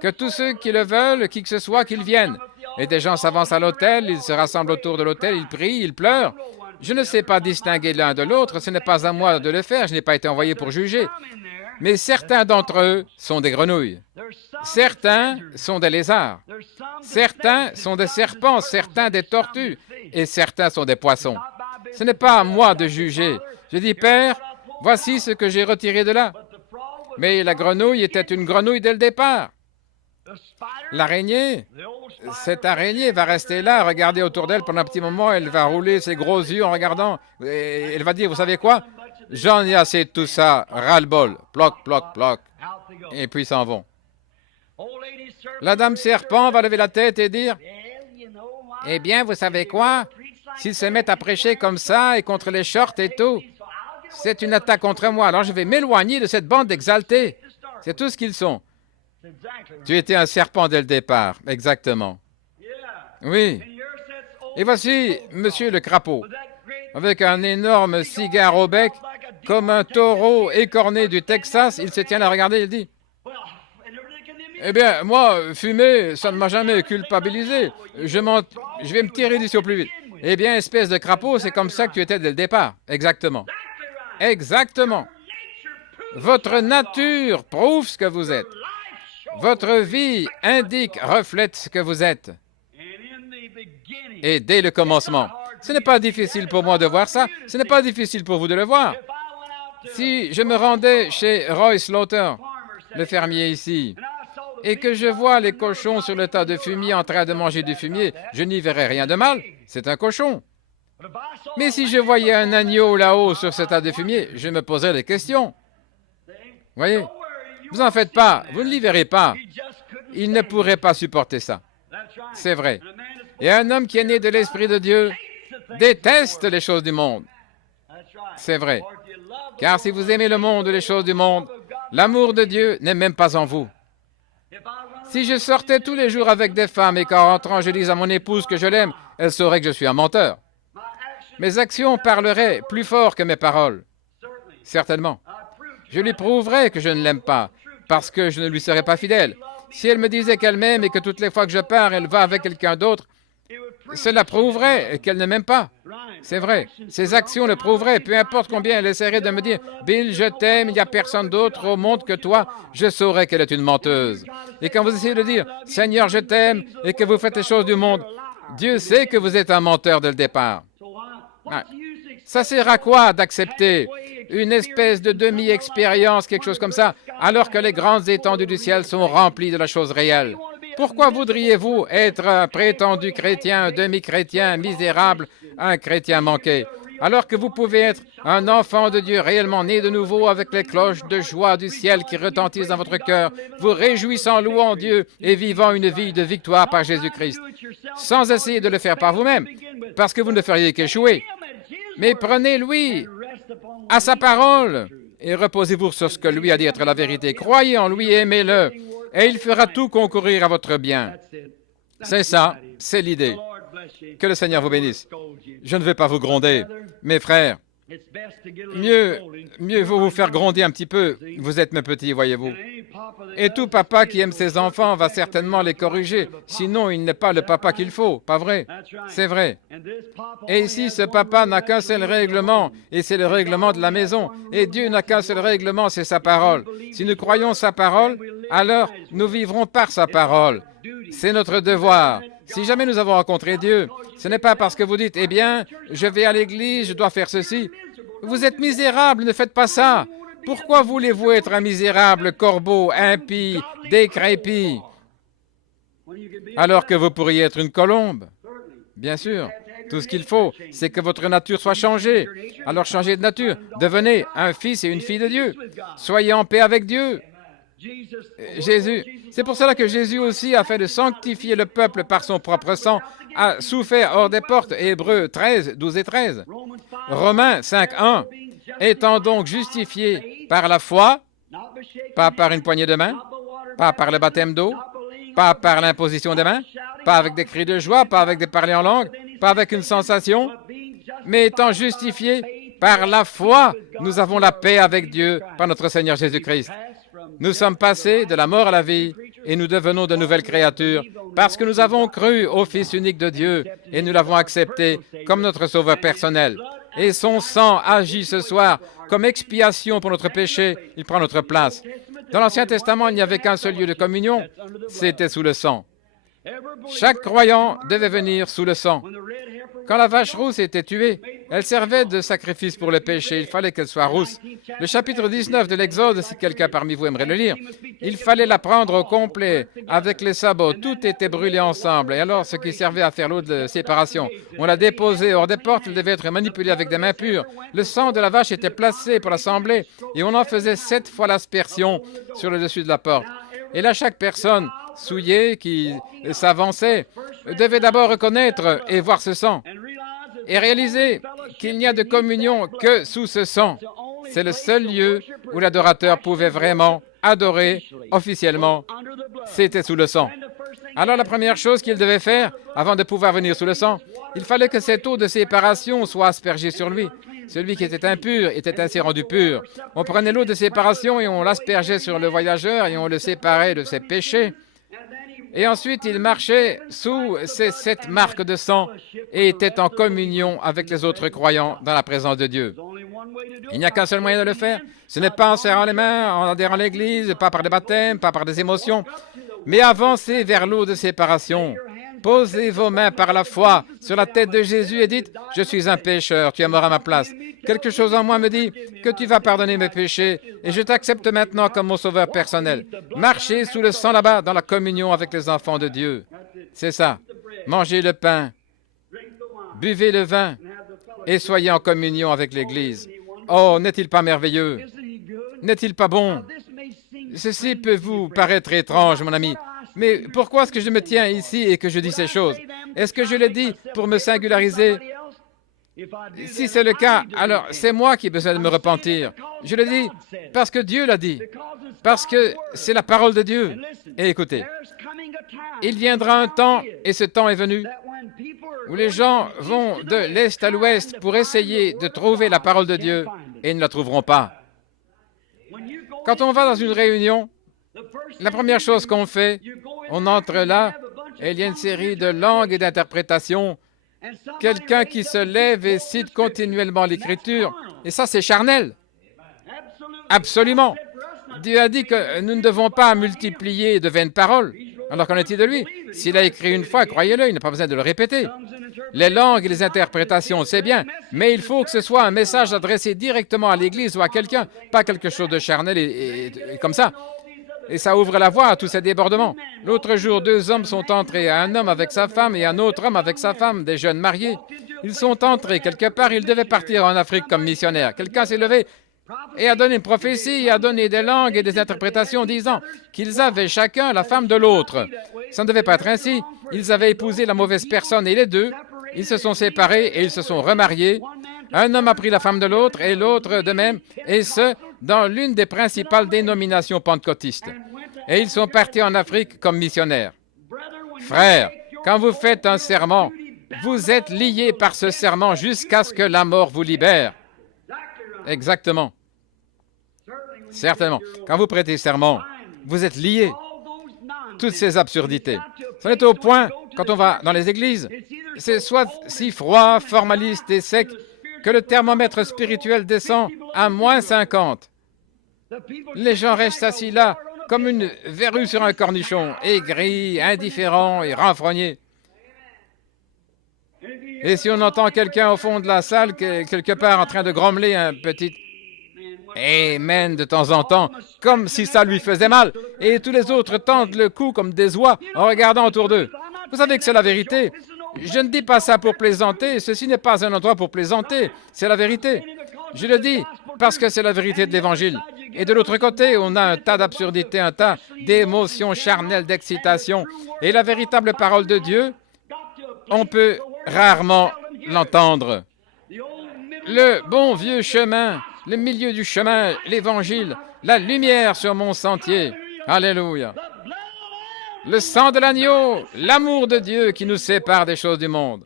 que tous ceux qui le veulent, qui que ce soit, qu'ils viennent. Et des gens s'avancent à l'autel, ils se rassemblent autour de l'autel, ils prient, ils pleurent. Je ne sais pas distinguer l'un de l'autre, ce n'est pas à moi de le faire, je n'ai pas été envoyé pour juger. Mais certains d'entre eux sont des grenouilles. Certains sont des lézards. Certains sont des serpents, certains des tortues, et certains sont des poissons. Ce n'est pas à moi de juger. Je dis, Père, voici ce que j'ai retiré de là. Mais la grenouille était une grenouille dès le départ. L'araignée, cette araignée va rester là, regarder autour d'elle pendant un petit moment, elle va rouler ses gros yeux en regardant, et elle va dire, vous savez quoi? J'en ai assez de tout ça, ras-le-bol, ploc, ploc, ploc, et puis ils s'en vont. La dame serpent va lever la tête et dire, eh bien, vous savez quoi? S'ils se mettent à prêcher comme ça et contre les shorts et tout, c'est une attaque contre moi, alors je vais m'éloigner de cette bande d'exaltés. C'est tout ce qu'ils sont. Tu étais un serpent dès le départ, exactement. Oui. Et voici Monsieur le crapaud, avec un énorme cigare au bec, comme un taureau écorné du Texas. Il se tient à regarder, il dit, eh bien, moi, fumer, ça ne m'a jamais culpabilisé. Je vais me tirer d'ici au plus vite. Eh bien, espèce de crapaud, c'est comme ça que tu étais dès le départ. Exactement. Exactement. Votre nature prouve ce que vous êtes. Votre vie indique, reflète ce que vous êtes. Et dès le commencement, ce n'est pas difficile pour moi de voir ça, ce n'est pas difficile pour vous de le voir. Si je me rendais chez Roy Slaughter, le fermier ici, et que je vois les cochons sur le tas de fumier en train de manger du fumier, je n'y verrais rien de mal, c'est un cochon. Mais si je voyais un agneau là-haut sur ce tas de fumier, je me poserais des questions. Voyez? Vous n'en faites pas, vous ne l'y verrez pas. Il ne pourrait pas supporter ça. C'est vrai. Et un homme qui est né de l'Esprit de Dieu déteste les choses du monde. C'est vrai. Car si vous aimez le monde ou les choses du monde, l'amour de Dieu n'est même pas en vous. Si je sortais tous les jours avec des femmes et qu'en rentrant je dise à mon épouse que je l'aime, elle saurait que je suis un menteur. Mes actions parleraient plus fort que mes paroles. Certainement. Je lui prouverais que je ne l'aime pas, parce que je ne lui serais pas fidèle. Si elle me disait qu'elle m'aime et que toutes les fois que je pars, elle va avec quelqu'un d'autre, cela prouverait qu'elle ne m'aime pas. C'est vrai. Ses actions le prouveraient. Peu importe combien elle essaierait de me dire « Bill, je t'aime, il n'y a personne d'autre au monde que toi », je saurais qu'elle est une menteuse. Et quand vous essayez de dire « Seigneur, je t'aime » et que vous faites les choses du monde, Dieu sait que vous êtes un menteur dès le départ. Ça sert à quoi d'accepter une espèce de demi-expérience, quelque chose comme ça, alors que les grandes étendues du ciel sont remplies de la chose réelle? Pourquoi voudriez-vous être un prétendu chrétien, un demi-chrétien misérable, un chrétien manqué, alors que vous pouvez être un enfant de Dieu réellement né de nouveau avec les cloches de joie du ciel qui retentissent dans votre cœur, vous réjouissant, louant Dieu et vivant une vie de victoire par Jésus-Christ, sans essayer de le faire par vous-même, parce que vous ne feriez qu'échouer. Mais prenez-lui à sa parole et reposez-vous sur ce que lui a dit être la vérité. Croyez en lui et aimez-le, et il fera tout concourir à votre bien. C'est ça, c'est l'idée. Que le Seigneur vous bénisse. Je ne vais pas vous gronder, mes frères. Mieux vaut vous faire gronder un petit peu. Vous êtes mes petits, voyez-vous. Et tout papa qui aime ses enfants va certainement les corriger. Sinon, il n'est pas le papa qu'il faut. Pas vrai? C'est vrai. Et ici, ce papa n'a qu'un seul règlement, et c'est le règlement de la maison. Et Dieu n'a qu'un seul règlement, c'est sa parole. Si nous croyons sa parole, alors nous vivrons par sa parole. C'est notre devoir. Si jamais nous avons rencontré Dieu, ce n'est pas parce que vous dites, eh bien, je vais à l'église, je dois faire ceci. Vous êtes misérable, ne faites pas ça. Pourquoi voulez-vous être un misérable corbeau, impie, décrépit? alors que vous pourriez être une colombe. Bien sûr, tout ce qu'il faut, c'est que votre nature soit changée. Alors changez de nature, devenez un fils et une fille de Dieu. Soyez en paix avec Dieu. Jésus, c'est pour cela que Jésus aussi, afin de sanctifier le peuple par son propre sang, a souffert hors des portes. Hébreux 13, 12 et 13. Romains 5, 1. Étant donc justifiés par la foi, pas par une poignée de main, pas par le baptême d'eau, pas par l'imposition des mains, pas avec des cris de joie, pas avec des parler en langue, pas avec une sensation, mais étant justifiés par la foi, nous avons la paix avec Dieu par notre Seigneur Jésus-Christ. Nous sommes passés de la mort à la vie et nous devenons de nouvelles créatures parce que nous avons cru au Fils unique de Dieu et nous l'avons accepté comme notre sauveur personnel. Et son sang agit ce soir comme expiation pour notre péché. Il prend notre place. Dans l'Ancien Testament, il n'y avait qu'un seul lieu de communion, c'était sous le sang. Chaque croyant devait venir sous le sang. Quand la vache rousse était tuée, elle servait de sacrifice pour le péché. Il fallait qu'elle soit rousse. Le chapitre 19 de l'Exode, si quelqu'un parmi vous aimerait le lire, il fallait la prendre au complet, avec les sabots. Tout était brûlé ensemble. Et alors, ce qui servait à faire l'eau de séparation, on la déposait hors des portes. Elle devait être manipulée avec des mains pures. Le sang de la vache était placé pour l'assembler, et on en faisait 7 fois l'aspersion sur le dessus de la porte. Et là, chaque personne souillée qui s'avançait devait d'abord reconnaître et voir ce sang et réaliser qu'il n'y a de communion que sous ce sang. C'est le seul lieu où l'adorateur pouvait vraiment adorer officiellement. C'était sous le sang. Alors la première chose qu'il devait faire avant de pouvoir venir sous le sang, il fallait que cette eau de séparation soit aspergée sur lui. Celui qui était impur était ainsi rendu pur. On prenait l'eau de séparation et on l'aspergeait sur le voyageur et on le séparait de ses péchés. Et ensuite, il marchait sous ces 7 marques de sang et était en communion avec les autres croyants dans la présence de Dieu. Il n'y a qu'un seul moyen de le faire. Ce n'est pas en serrant les mains, en adhérant à l'Église, pas par des baptêmes, pas par des émotions, mais avancez vers l'eau de séparation. Posez vos mains par la foi sur la tête de Jésus et dites « Je suis un pécheur, tu es mort à ma place. Quelque chose en moi me dit que tu vas pardonner mes péchés et je t'accepte maintenant comme mon sauveur personnel. » Marchez sous le sang là-bas dans la communion avec les enfants de Dieu. C'est ça. Mangez le pain, buvez le vin et soyez en communion avec l'Église. Oh, n'est-il pas merveilleux? N'est-il pas bon? Ceci peut vous paraître étrange, mon ami. Mais pourquoi est-ce que je me tiens ici et que je dis ces choses? Est-ce que je le dis pour me singulariser? Si c'est le cas, alors c'est moi qui ai besoin de me repentir. Je le dis parce que Dieu l'a dit, parce que c'est la parole de Dieu. Et écoutez, il viendra un temps, et ce temps est venu, où les gens vont de l'Est à l'Ouest pour essayer de trouver la parole de Dieu et ne la trouveront pas. Quand on va dans une réunion, la première chose qu'on fait, on entre là, et il y a une série de langues et d'interprétations. Quelqu'un qui se lève et cite continuellement l'Écriture, et ça, c'est charnel. Absolument. Dieu a dit que nous ne devons pas multiplier de vaines paroles. Alors qu'en est-il de lui? S'il a écrit une fois, croyez-le, il n'a pas besoin de le répéter. Les langues et les interprétations, c'est bien, mais il faut que ce soit un message adressé directement à l'Église ou à quelqu'un, pas quelque chose de charnel et comme ça. Et ça ouvre la voie à tous ces débordements. L'autre jour, 2 hommes sont entrés, un homme avec sa femme et un autre homme avec sa femme, des jeunes mariés. Ils sont entrés quelque part, ils devaient partir en Afrique comme missionnaires. Quelqu'un s'est levé et a donné une prophétie, a donné des langues et des interprétations disant qu'ils avaient chacun la femme de l'autre. Ça ne devait pas être ainsi. Ils avaient épousé la mauvaise personne et les deux, ils se sont séparés et ils se sont remariés. Un homme a pris la femme de l'autre et l'autre de même, et ce, dans l'une des principales dénominations pentecôtistes. Et ils sont partis en Afrique comme missionnaires. Frères, quand vous faites un serment, vous êtes liés par ce serment jusqu'à ce que la mort vous libère. Exactement. Certainement. Quand vous prêtez serment, vous êtes liés. Toutes ces absurdités. Ça est au point, quand on va dans les églises, c'est soit si froid, formaliste et sec, que le thermomètre spirituel descend à -50. Les gens restent assis là, comme une verrue sur un cornichon, aigris, indifférents et renfrognés. Et si on entend quelqu'un au fond de la salle, quelque part en train de grommeler un petit Amen de temps en temps, comme si ça lui faisait mal. Et tous les autres tendent le cou comme des oies en regardant autour d'eux. Vous savez que c'est la vérité. Je ne dis pas ça pour plaisanter. Ceci n'est pas un endroit pour plaisanter. C'est la vérité. Je le dis parce que c'est la vérité de l'Évangile. Et de l'autre côté, on a un tas d'absurdités, un tas d'émotions charnelles, d'excitation. Et la véritable parole de Dieu, on peut rarement l'entendre. Le bon vieux chemin, le milieu du chemin, l'Évangile, la lumière sur mon sentier. Alléluia. Le sang de l'agneau, l'amour de Dieu qui nous sépare des choses du monde.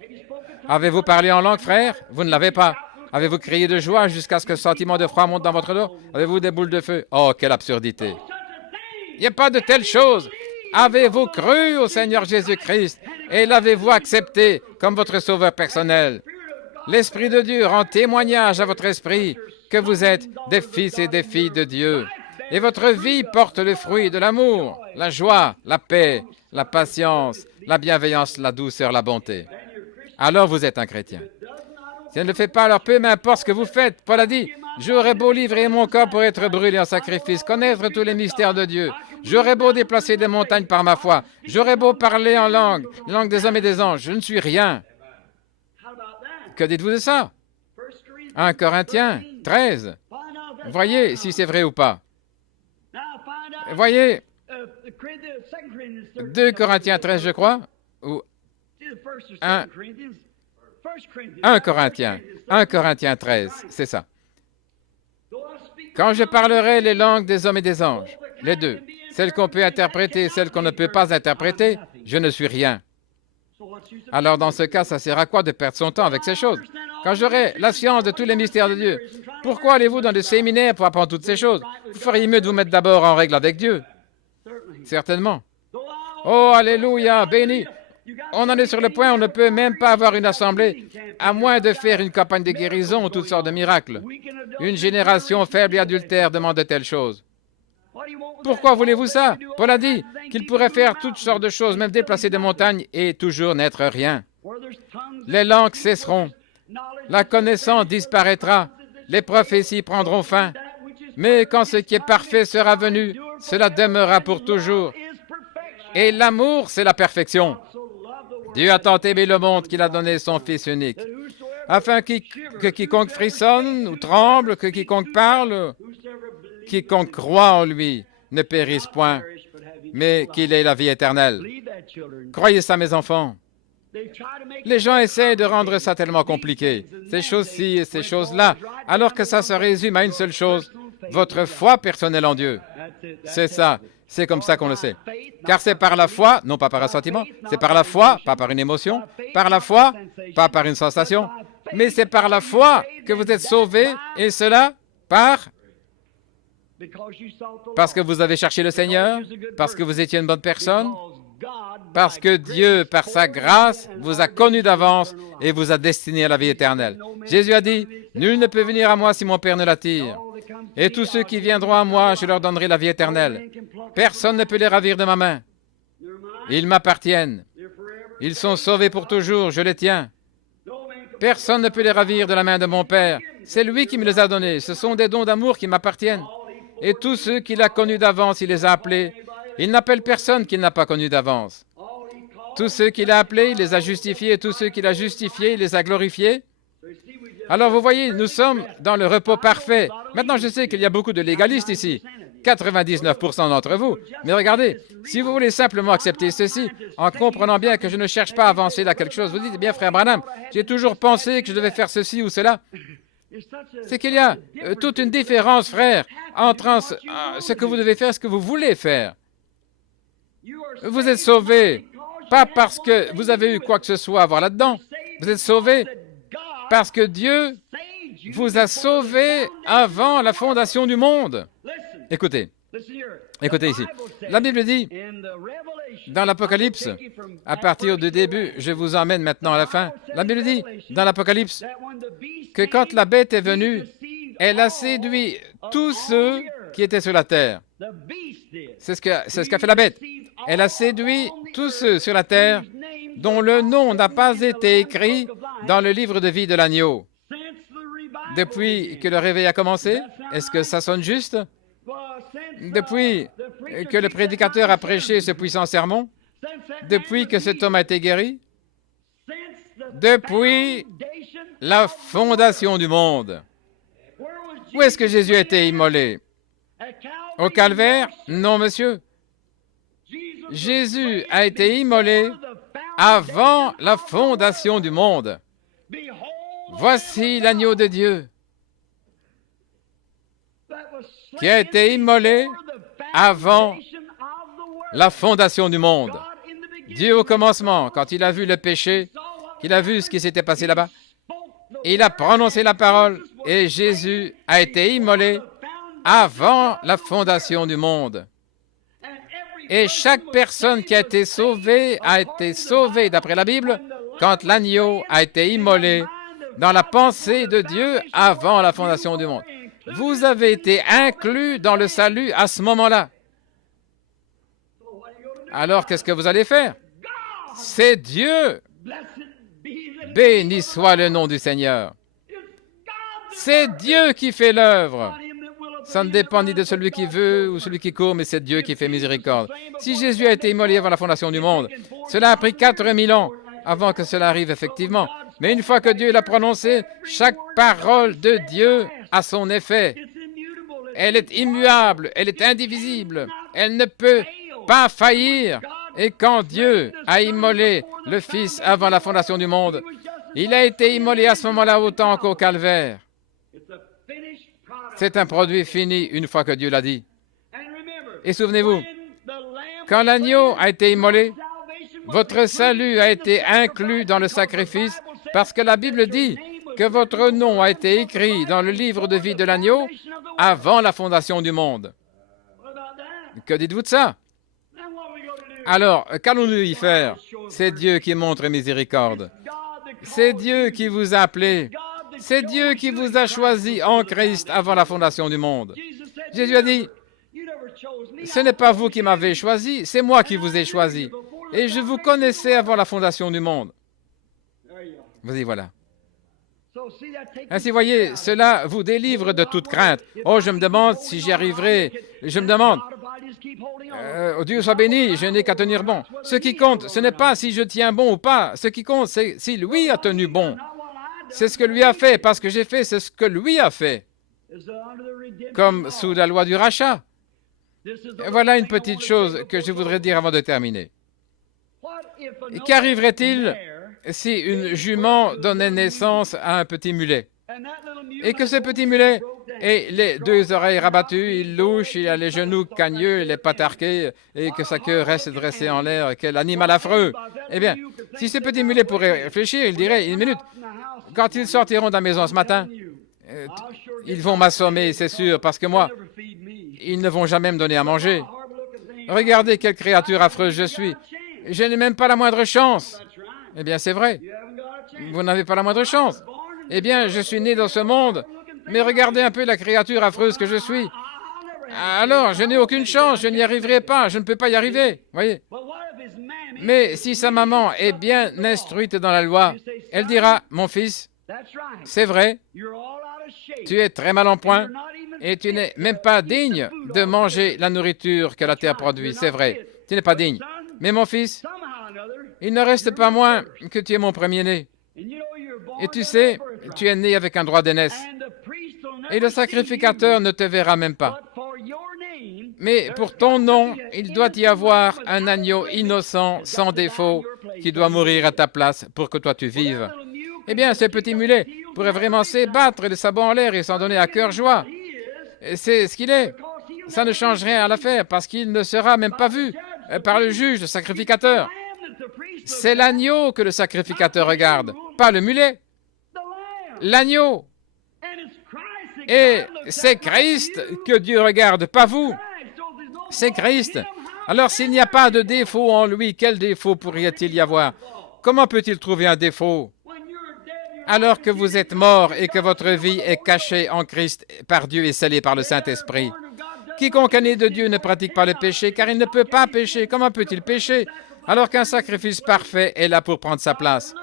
Avez-vous parlé en langue, frère? Vous ne l'avez pas. Avez-vous crié de joie jusqu'à ce que le sentiment de froid monte dans votre dos? Avez-vous des boules de feu? Oh, quelle absurdité! Il n'y a pas de telle chose. Avez-vous cru au Seigneur Jésus-Christ et l'avez-vous accepté comme votre sauveur personnel? L'Esprit de Dieu rend témoignage à votre esprit que vous êtes des fils et des filles de Dieu. Et votre vie porte le fruit de l'amour, la joie, la paix, la patience, la bienveillance, la douceur, la bonté. Alors vous êtes un chrétien. Si elle ne le fait pas, alors peu m'importe ce que vous faites. Paul a dit, j'aurais beau livrer mon corps pour être brûlé en sacrifice, connaître tous les mystères de Dieu. J'aurais beau déplacer des montagnes par ma foi. J'aurais beau parler en langue des hommes et des anges. Je ne suis rien. Que dites-vous de ça? 1 Corinthiens 13. Voyez si c'est vrai ou pas. Voyez, 2 Corinthiens 13, je crois, ou 1 Corinthiens 13, c'est ça. Quand je parlerai les langues des hommes et des anges, les deux, celles qu'on peut interpréter et celles qu'on ne peut pas interpréter, je ne suis rien. Alors dans ce cas, ça sert à quoi de perdre son temps avec ces choses? Quand j'aurai la science de tous les mystères de Dieu, pourquoi allez-vous dans des séminaires pour apprendre toutes ces choses? Vous feriez mieux de vous mettre d'abord en règle avec Dieu. Certainement. Oh, alléluia, béni. On en est sur le point, on ne peut même pas avoir une assemblée, à moins de faire une campagne de guérison ou toutes sortes de miracles. Une génération faible et adultère demande de telles choses. Pourquoi voulez-vous ça? Paul a dit qu'il pourrait faire toutes sortes de choses, même déplacer des montagnes et toujours n'être rien. Les langues cesseront, la connaissance disparaîtra, les prophéties prendront fin, mais quand ce qui est parfait sera venu, cela demeurera pour toujours. Et l'amour, c'est la perfection. Dieu a tant aimé le monde qu'il a donné son Fils unique, afin que quiconque frissonne ou tremble, que quiconque parle, quiconque croit en lui, ne périsse point, mais qu'il ait la vie éternelle. Croyez ça, mes enfants. Les gens essaient de rendre ça tellement compliqué, ces choses-ci et ces choses-là, alors que ça se résume à une seule chose, votre foi personnelle en Dieu. C'est ça, c'est comme ça qu'on le sait. Car c'est par la foi, non pas par un sentiment, c'est par la foi, pas par une émotion, par la foi, pas par une sensation, mais c'est par la foi que vous êtes sauvés, et cela parce que vous avez cherché le Seigneur, parce que vous étiez une bonne personne, parce que Dieu, par sa grâce, vous a connu d'avance et vous a destiné à la vie éternelle. Jésus a dit, « Nul ne peut venir à moi si mon Père ne l'attire. Et tous ceux qui viendront à moi, je leur donnerai la vie éternelle. Personne ne peut les ravir de ma main. Ils m'appartiennent. Ils sont sauvés pour toujours, je les tiens. Personne ne peut les ravir de la main de mon Père. C'est lui qui me les a donnés. Ce sont des dons d'amour qui m'appartiennent. Et tous ceux qu'il a connus d'avance, il les a appelés. Il n'appelle personne qu'il n'a pas connu d'avance. Tous ceux qu'il a appelés, il les a justifiés. Et tous ceux qu'il a justifiés, il les a glorifiés. Alors vous voyez, nous sommes dans le repos parfait. Maintenant, je sais qu'il y a beaucoup de légalistes ici. 99% d'entre vous. Mais regardez, si vous voulez simplement accepter ceci, en comprenant bien que je ne cherche pas à avancer là quelque chose, vous dites, eh bien, frère Branham, j'ai toujours pensé que je devais faire ceci ou cela. C'est qu'il y a toute une différence, frère, entre ce que vous devez faire et ce que vous voulez faire. Vous êtes sauvés, pas parce que vous avez eu quoi que ce soit à voir là-dedans. Vous êtes sauvés parce que Dieu vous a sauvés avant la fondation du monde. Écoutez ici. La Bible dit, dans l'Apocalypse, à partir du début, je vous emmène maintenant à la fin, la Bible dit, dans l'Apocalypse, que quand la bête est venue, elle a séduit tous ceux qui étaient sur la terre. C'est ce qu'a fait la bête. Elle a séduit tous ceux sur la terre dont le nom n'a pas été écrit dans le livre de vie de l'agneau. Depuis que le réveil a commencé, Est-ce que ça sonne juste? Depuis que le prédicateur a prêché ce puissant sermon, depuis que cet homme a été guéri, depuis la fondation du monde. Où est-ce que Jésus a été immolé? Au calvaire? Non, monsieur. Jésus a été immolé avant la fondation du monde. Voici l'agneau de Dieu qui a été immolé avant la fondation du monde. Dieu au commencement, quand il a vu le péché, qu'il a vu ce qui s'était passé là-bas, il a prononcé la parole et Jésus a été immolé avant la fondation du monde. Et chaque personne qui a été sauvée d'après la Bible quand l'agneau a été immolé dans la pensée de Dieu avant la fondation du monde. Vous avez été inclus dans le salut à ce moment-là. Alors, qu'est-ce que vous allez faire? C'est Dieu. Béni soit le nom du Seigneur. C'est Dieu qui fait l'œuvre. Ça ne dépend ni de celui qui veut ou celui qui court, mais c'est Dieu qui fait miséricorde. Si Jésus a été immolé avant la fondation du monde, cela a pris 4000 ans avant que cela arrive effectivement. Mais une fois que Dieu l'a prononcé, chaque parole de Dieu a son effet. Elle est immuable, elle est indivisible, elle ne peut pas faillir. Et quand Dieu a immolé le Fils avant la fondation du monde, il a été immolé à ce moment-là autant qu'au calvaire. C'est un produit fini une fois que Dieu l'a dit. Et souvenez-vous, quand l'agneau a été immolé, votre salut a été inclus dans le sacrifice parce que la Bible dit que votre nom a été écrit dans le livre de vie de l'agneau avant la fondation du monde. Que dites-vous de ça? Alors, qu'allons-nous y faire? C'est Dieu qui montre miséricorde. C'est Dieu qui vous a appelé. C'est Dieu qui vous a choisi en Christ avant la fondation du monde. Jésus a dit, ce n'est pas vous qui m'avez choisi, c'est moi qui vous ai choisi. Et je vous connaissais avant la fondation du monde. Vous y voilà. Ainsi, voyez, cela vous délivre de toute crainte. Oh, je me demande si j'y arriverai. Je me demande. Dieu soit béni, je n'ai qu'à tenir bon. Ce qui compte, ce n'est pas si je tiens bon ou pas. Ce qui compte, c'est si lui a tenu bon. C'est ce que lui a fait, parce que j'ai fait, c'est ce que lui a fait. Comme sous la loi du rachat. Et voilà une petite chose que je voudrais dire avant de terminer. Qu'arriverait-il si une jument donnait naissance à un petit mulet et que ce petit mulet ait les deux oreilles rabattues, il louche, il a les genoux cagneux, les pattes arquées et que sa queue reste dressée en l'air, quel animal affreux! Eh bien, si ce petit mulet pourrait réfléchir, il dirait, une minute, quand ils sortiront de la maison ce matin, ils vont m'assommer, c'est sûr, parce que moi, ils ne vont jamais me donner à manger. Regardez quelle créature affreuse je suis. Je n'ai même pas la moindre chance. Eh bien, c'est vrai. Vous n'avez pas la moindre chance. Eh bien, je suis né dans ce monde, mais regardez un peu la créature affreuse que je suis. Alors, je n'ai aucune chance, je n'y arriverai pas, je ne peux pas y arriver, voyez. Mais si sa maman est bien instruite dans la loi, elle dira, mon fils, c'est vrai, tu es très mal en point et tu n'es même pas digne de manger la nourriture que la terre produit, c'est vrai, tu n'es pas digne. Mais mon fils, il ne reste pas moins que tu es mon premier-né. Et tu sais, tu es né avec un droit d'aînesse. Et le sacrificateur ne te verra même pas. Mais pour ton nom, il doit y avoir un agneau innocent, sans défaut, qui doit mourir à ta place pour que toi tu vives. Eh bien, ce petit mulet pourrait vraiment s'ébattre les sabots en l'air et s'en donner à cœur joie. C'est ce qu'il est. Ça ne change rien à l'affaire parce qu'il ne sera même pas vu par le juge, le sacrificateur. C'est l'agneau que le sacrificateur regarde, pas le mulet. L'agneau. Et c'est Christ que Dieu regarde, pas vous. C'est Christ. Alors s'il n'y a pas de défaut en lui, quel défaut pourrait-il y avoir? Comment peut-il trouver un défaut? Alors que vous êtes mort et que votre vie est cachée en Christ par Dieu et scellée par le Saint-Esprit. Quiconque est né de Dieu ne pratique pas le péché, car il ne peut pas pécher. Comment peut-il pécher alors qu'un sacrifice parfait est là pour prendre sa place?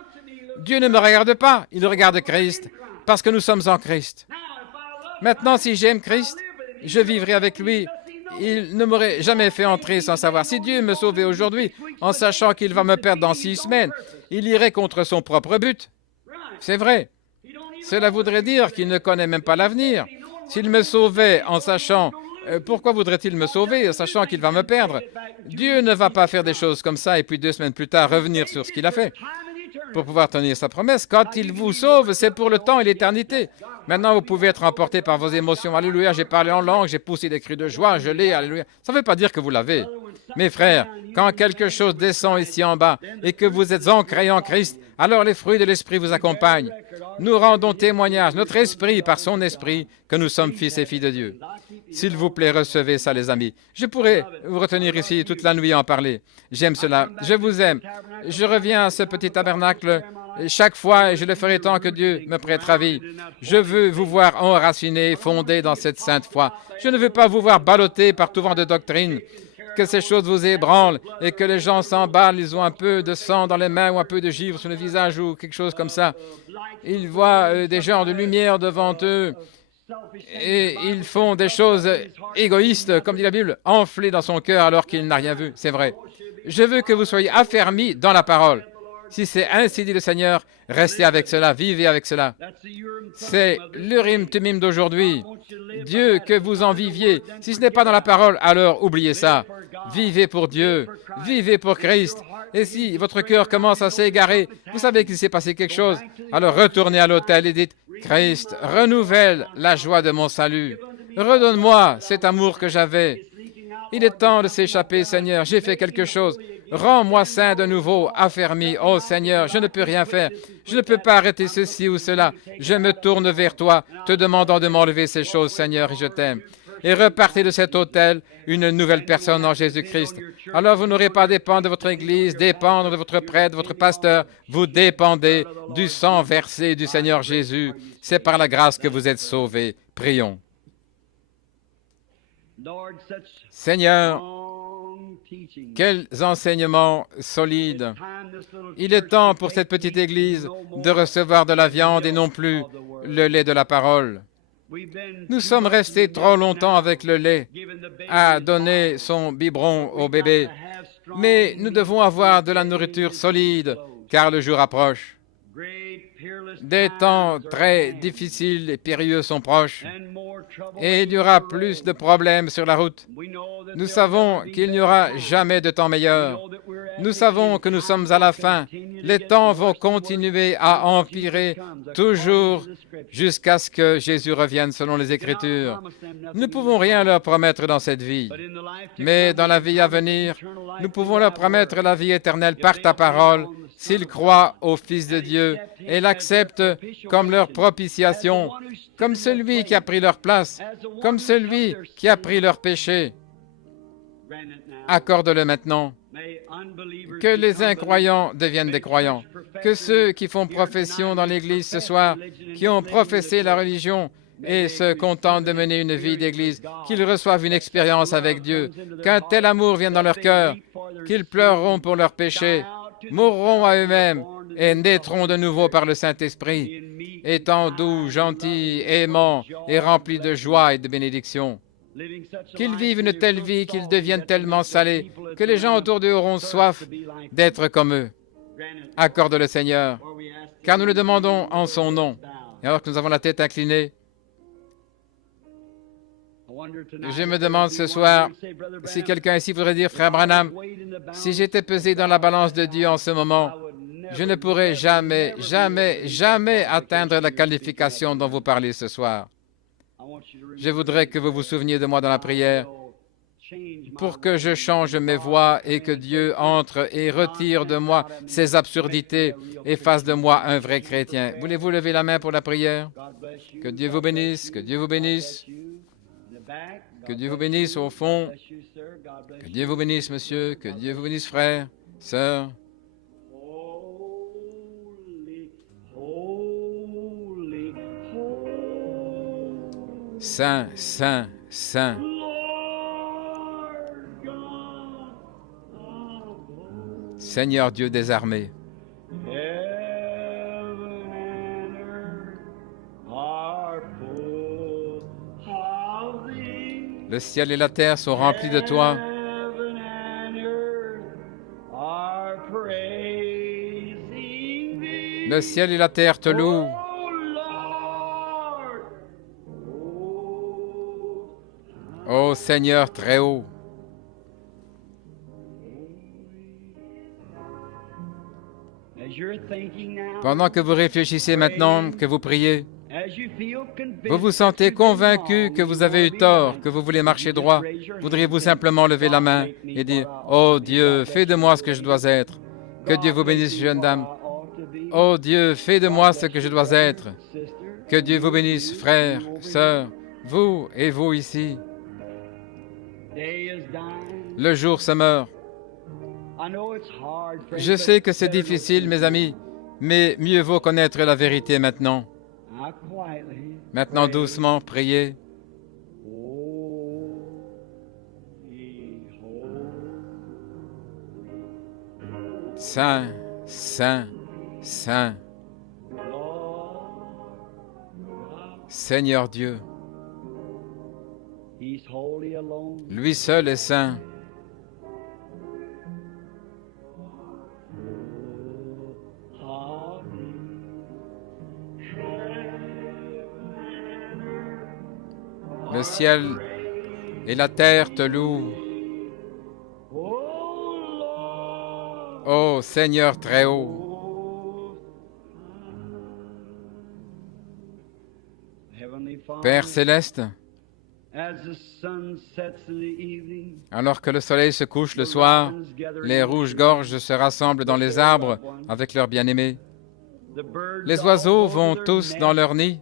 Dieu ne me regarde pas, il regarde Christ, parce que nous sommes en Christ. Maintenant, si j'aime Christ, je vivrai avec lui. Il ne m'aurait jamais fait entrer sans savoir. Si Dieu me sauvait aujourd'hui en sachant qu'il va me perdre dans 6 semaines, il irait contre son propre but. C'est vrai. Cela voudrait dire qu'il ne connaît même pas l'avenir. S'il me sauvait en sachant... pourquoi voudrait-il me sauver en sachant qu'il va me perdre? Dieu ne va pas faire des choses comme ça et puis 2 semaines plus tard revenir sur ce qu'il a fait. Pour pouvoir tenir sa promesse, quand il vous sauve, c'est pour le temps et l'éternité. Maintenant, vous pouvez être emporté par vos émotions. Alléluia, j'ai parlé en langue, j'ai poussé des cris de joie, je l'ai, alléluia. Ça ne veut pas dire que vous l'avez. Mes frères, quand quelque chose descend ici en bas et que vous êtes ancrés en Christ, alors les fruits de l'Esprit vous accompagnent. Nous rendons témoignage, notre esprit, par son esprit, que nous sommes fils et filles de Dieu. S'il vous plaît, recevez ça, les amis. Je pourrais vous retenir ici toute la nuit et en parler. J'aime cela. Je vous aime. Je reviens à ce petit tabernacle chaque fois et je le ferai tant que Dieu me prêtera vie. Je veux vous voir enraciné, fondé dans cette sainte foi. Je ne veux pas vous voir ballotté par tout vent de doctrine, que ces choses vous ébranlent et que les gens s'emballent, ils ont un peu de sang dans les mains ou un peu de givre sur le visage ou quelque chose comme ça. Ils voient des genres de lumière devant eux et ils font des choses égoïstes, comme dit la Bible, enflées dans son cœur alors qu'il n'a rien vu. C'est vrai. Je veux que vous soyez affermis dans la parole. Si c'est ainsi dit le Seigneur, restez avec cela, vivez avec cela. C'est l'Urim Tumim d'aujourd'hui. Dieu, que vous en viviez. Si ce n'est pas dans la parole, alors oubliez ça. Vivez pour Dieu, vivez pour Christ. Et si votre cœur commence à s'égarer, vous savez qu'il s'est passé quelque chose, alors retournez à l'autel et dites, Christ, renouvelle la joie de mon salut. Redonne-moi cet amour que j'avais. Il est temps de s'échapper, Seigneur. J'ai fait quelque chose. Rends-moi saint de nouveau, affermi. Oh Seigneur, je ne peux rien faire. Je ne peux pas arrêter ceci ou cela. Je me tourne vers toi, te demandant de m'enlever ces choses, Seigneur, et je t'aime. Et repartez de cet autel une nouvelle personne en Jésus-Christ. Alors vous n'aurez pas à dépendre de votre Église, dépendre de votre prêtre, de votre pasteur. Vous dépendez du sang versé du Seigneur Jésus. C'est par la grâce que vous êtes sauvés. Prions. Seigneur, quels enseignements solides. Il est temps pour cette petite Église de recevoir de la viande et non plus le lait de la parole. Nous sommes restés trop longtemps avec le lait, à donner son biberon au bébé, mais nous devons avoir de la nourriture solide, car le jour approche. Des temps très difficiles et périlleux sont proches, et il y aura plus de problèmes sur la route. Nous savons qu'il n'y aura jamais de temps meilleur. Nous savons que nous sommes à la fin. Les temps vont continuer à empirer toujours jusqu'à ce que Jésus revienne selon les Écritures. Nous ne pouvons rien leur promettre dans cette vie, mais dans la vie à venir, nous pouvons leur promettre la vie éternelle par ta parole, s'ils croient au Fils de Dieu et l'acceptent comme leur propitiation, comme celui qui a pris leur place, comme celui qui a pris leur péché. Accorde-le maintenant. Que les incroyants deviennent des croyants. Que ceux qui font profession dans l'Église ce soir, qui ont professé la religion et se contentent de mener une vie d'Église, qu'ils reçoivent une expérience avec Dieu, qu'un tel amour vienne dans leur cœur, qu'ils pleureront pour leurs péchés, mourront à eux-mêmes et naîtront de nouveau par le Saint-Esprit, étant doux, gentils, aimants et remplis de joie et de bénédiction. Qu'ils vivent une telle vie, qu'ils deviennent tellement salés, que les gens autour d'eux auront soif d'être comme eux. Accorde-le, Seigneur, car nous le demandons en son nom. Et alors que nous avons la tête inclinée, je me demande ce soir si quelqu'un ici voudrait dire, Frère Branham, si j'étais pesé dans la balance de Dieu en ce moment, je ne pourrais jamais, jamais, jamais atteindre la qualification dont vous parlez ce soir. Je voudrais que vous vous souveniez de moi dans la prière pour que je change mes voies et que Dieu entre et retire de moi ces absurdités et fasse de moi un vrai chrétien. Voulez-vous lever la main pour la prière? Que Dieu vous bénisse, que Dieu vous bénisse. Que Dieu vous bénisse au fond. Que Dieu vous bénisse, monsieur. Que Dieu vous bénisse, frère, sœur. Saint, saint, saint. Seigneur Dieu des armées. Le ciel et la terre sont remplis de toi. Heaven and earth are praising thee. Le ciel et la terre te louent. Oh Lord, Ô Seigneur très haut. as you're thinking now, Pendant que vous réfléchissez maintenant, que vous priez, as you feel convinced vous vous that sentez you've been convaincu wrong, que you vous wanna avez eu be tort, right, que vous voulez marcher you just droit. raise your hand Voudriez-vous and simplement say, lever la God, main make me et dire, what I « Oh ought to be. Dieu, God, fais de let moi me ce que je be dois être. Que God, Dieu vous make bénisse, me jeune what dame. I ought to be. Oh Dieu, fais de moi God ce bless que je you, dois brother, être. sister, Que Dieu vous and bénisse, you, frères, you over sœurs, vous et vous ici. here. Day is dying. Le jour se meurt. I know it's hard, friends, Je but sais que c'est better know difficile, the mes truth. amis, mais mieux vaut connaître la vérité maintenant. Now quietly Maintenant, pray. doucement, priez. Holy, holy, Saint, Saint, Saint, Lord God. Seigneur Dieu, He's holy alone. lui seul est saint. Le ciel et la terre te louent. Ô Seigneur très haut, Heavenly Father, Père céleste, as the sun sets in the evening, alors que le soleil se couche le soir, les rouges-gorges se rassemblent dans les arbres avec leurs bien-aimés. the birds Les all oiseaux go to vont their tous nest, dans leur nid.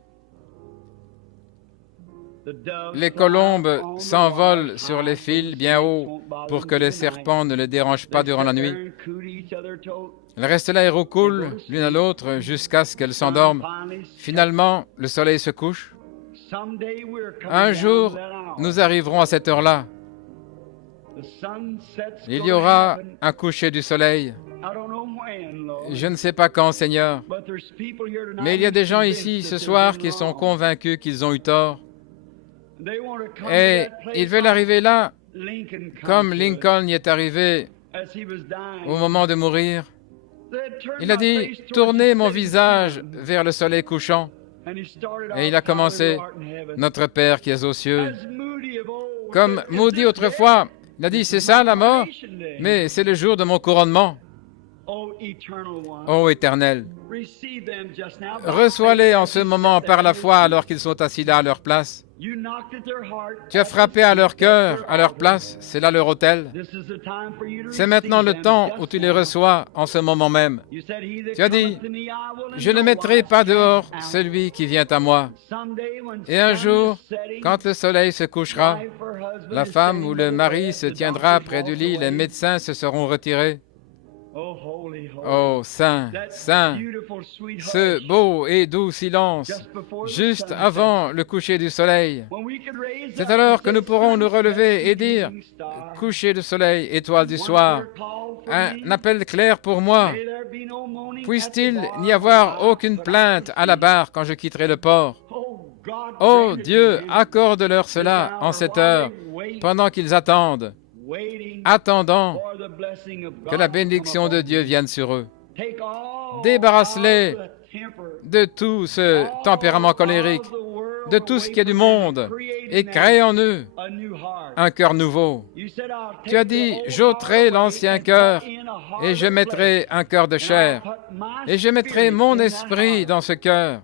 the doves Les fly colombes on the s'envolent wires sur les high, so fils the bien snakes hauts won't bother pour them que les through the night. serpents ne les dérangent pas They durant la sit nuit. there and coo to each other till Elles restent là et roucoulent l'une à l'autre jusqu'à ce qu'elles the sun s'endorment. finally sets. Finalement, le soleil se couche. Someday we're coming Un down jour, to that hour. nous arriverons à cette heure-là. The sunset's Il y gonna aura happen. un coucher du soleil. I don't know when, Lord. Je ne sais pas quand, Seigneur, But there's people here tonight mais il y a des gens convinced ici that ce they've soir been qui sont wrong. convaincus qu'ils ont eu tort. They want to come Et to that place ils veulent like arriver là, Lincoln come comme to it Lincoln y est arrivé as he was dying. au moment de mourir. They turned Il a my dit, face towards tournez the mon setting visage sun. vers le soleil couchant. And he started Et out, il a "Father commencé, who art in heaven." notre Père qui est aux cieux. As Moody of old Comme said, "Is Moody this autrefois, il a dit, it? c'est This is ça my la mort, coronation day." mais c'est le jour de mon couronnement. Oh, eternal one, Ô Éternel, receive them just now by reçois-les faith en as ce you moment sit par there la in foi your alors qu'ils sont assis là à leur place. seat. You knocked at their heart. Tu as frappé à leur cœur, à leur place, c'est là leur autel. This is the time for you to C'est maintenant receive le them temps just où tu les now. reçois en ce moment même. You said, "He that Tu as dit, cometh to me, I will in je ne no mettrai wise pas cast dehors out." celui qui vient à moi. Someday when Et un sun jour, is setting, quand le soleil se couchera, wife or husband la is femme sitting ou by le the mari bed, se the tiendra doctors près du walk lit, les away. médecins se seront retirés. Oh, holy, holy. Oh, Saint, That Saint, beautiful, sweet ce hush beau et doux silence, just before the juste sun avant le coucher du soleil. sets. When we could raise C'est up alors and que say, nous pourrons nous "Sunset, relever et dire, evening star." coucher du soleil, étoile du One soir, clear call for un me. appel clair pour moi. May there be no moaning at Puisse-t-il the bar n'y avoir when I aucune put out plainte the à la sea. barre quand je quitterai le port. Oh, God, Oh grant it Dieu, to them. accorde-leur This cela hour en cette while heure, they wait, pendant qu'ils attendent, waiting attendant for the blessing of que God la to come bénédiction de upon Dieu them. vienne sur eux. Take all Débarrasse-les of the temper, de tout ce tempérament colérique, all of the world de tout ce qui est du away from them, monde, create et in them crée en eux a new heart. un cœur nouveau. You said, "I'll Tu as take dit, the old j'ôterai heart away l'ancien and cœur, put in a heart et je of mettrai flesh, un cœur de and chair, I'll put my et je mettrai spirit mon in that esprit heart, dans ce cœur,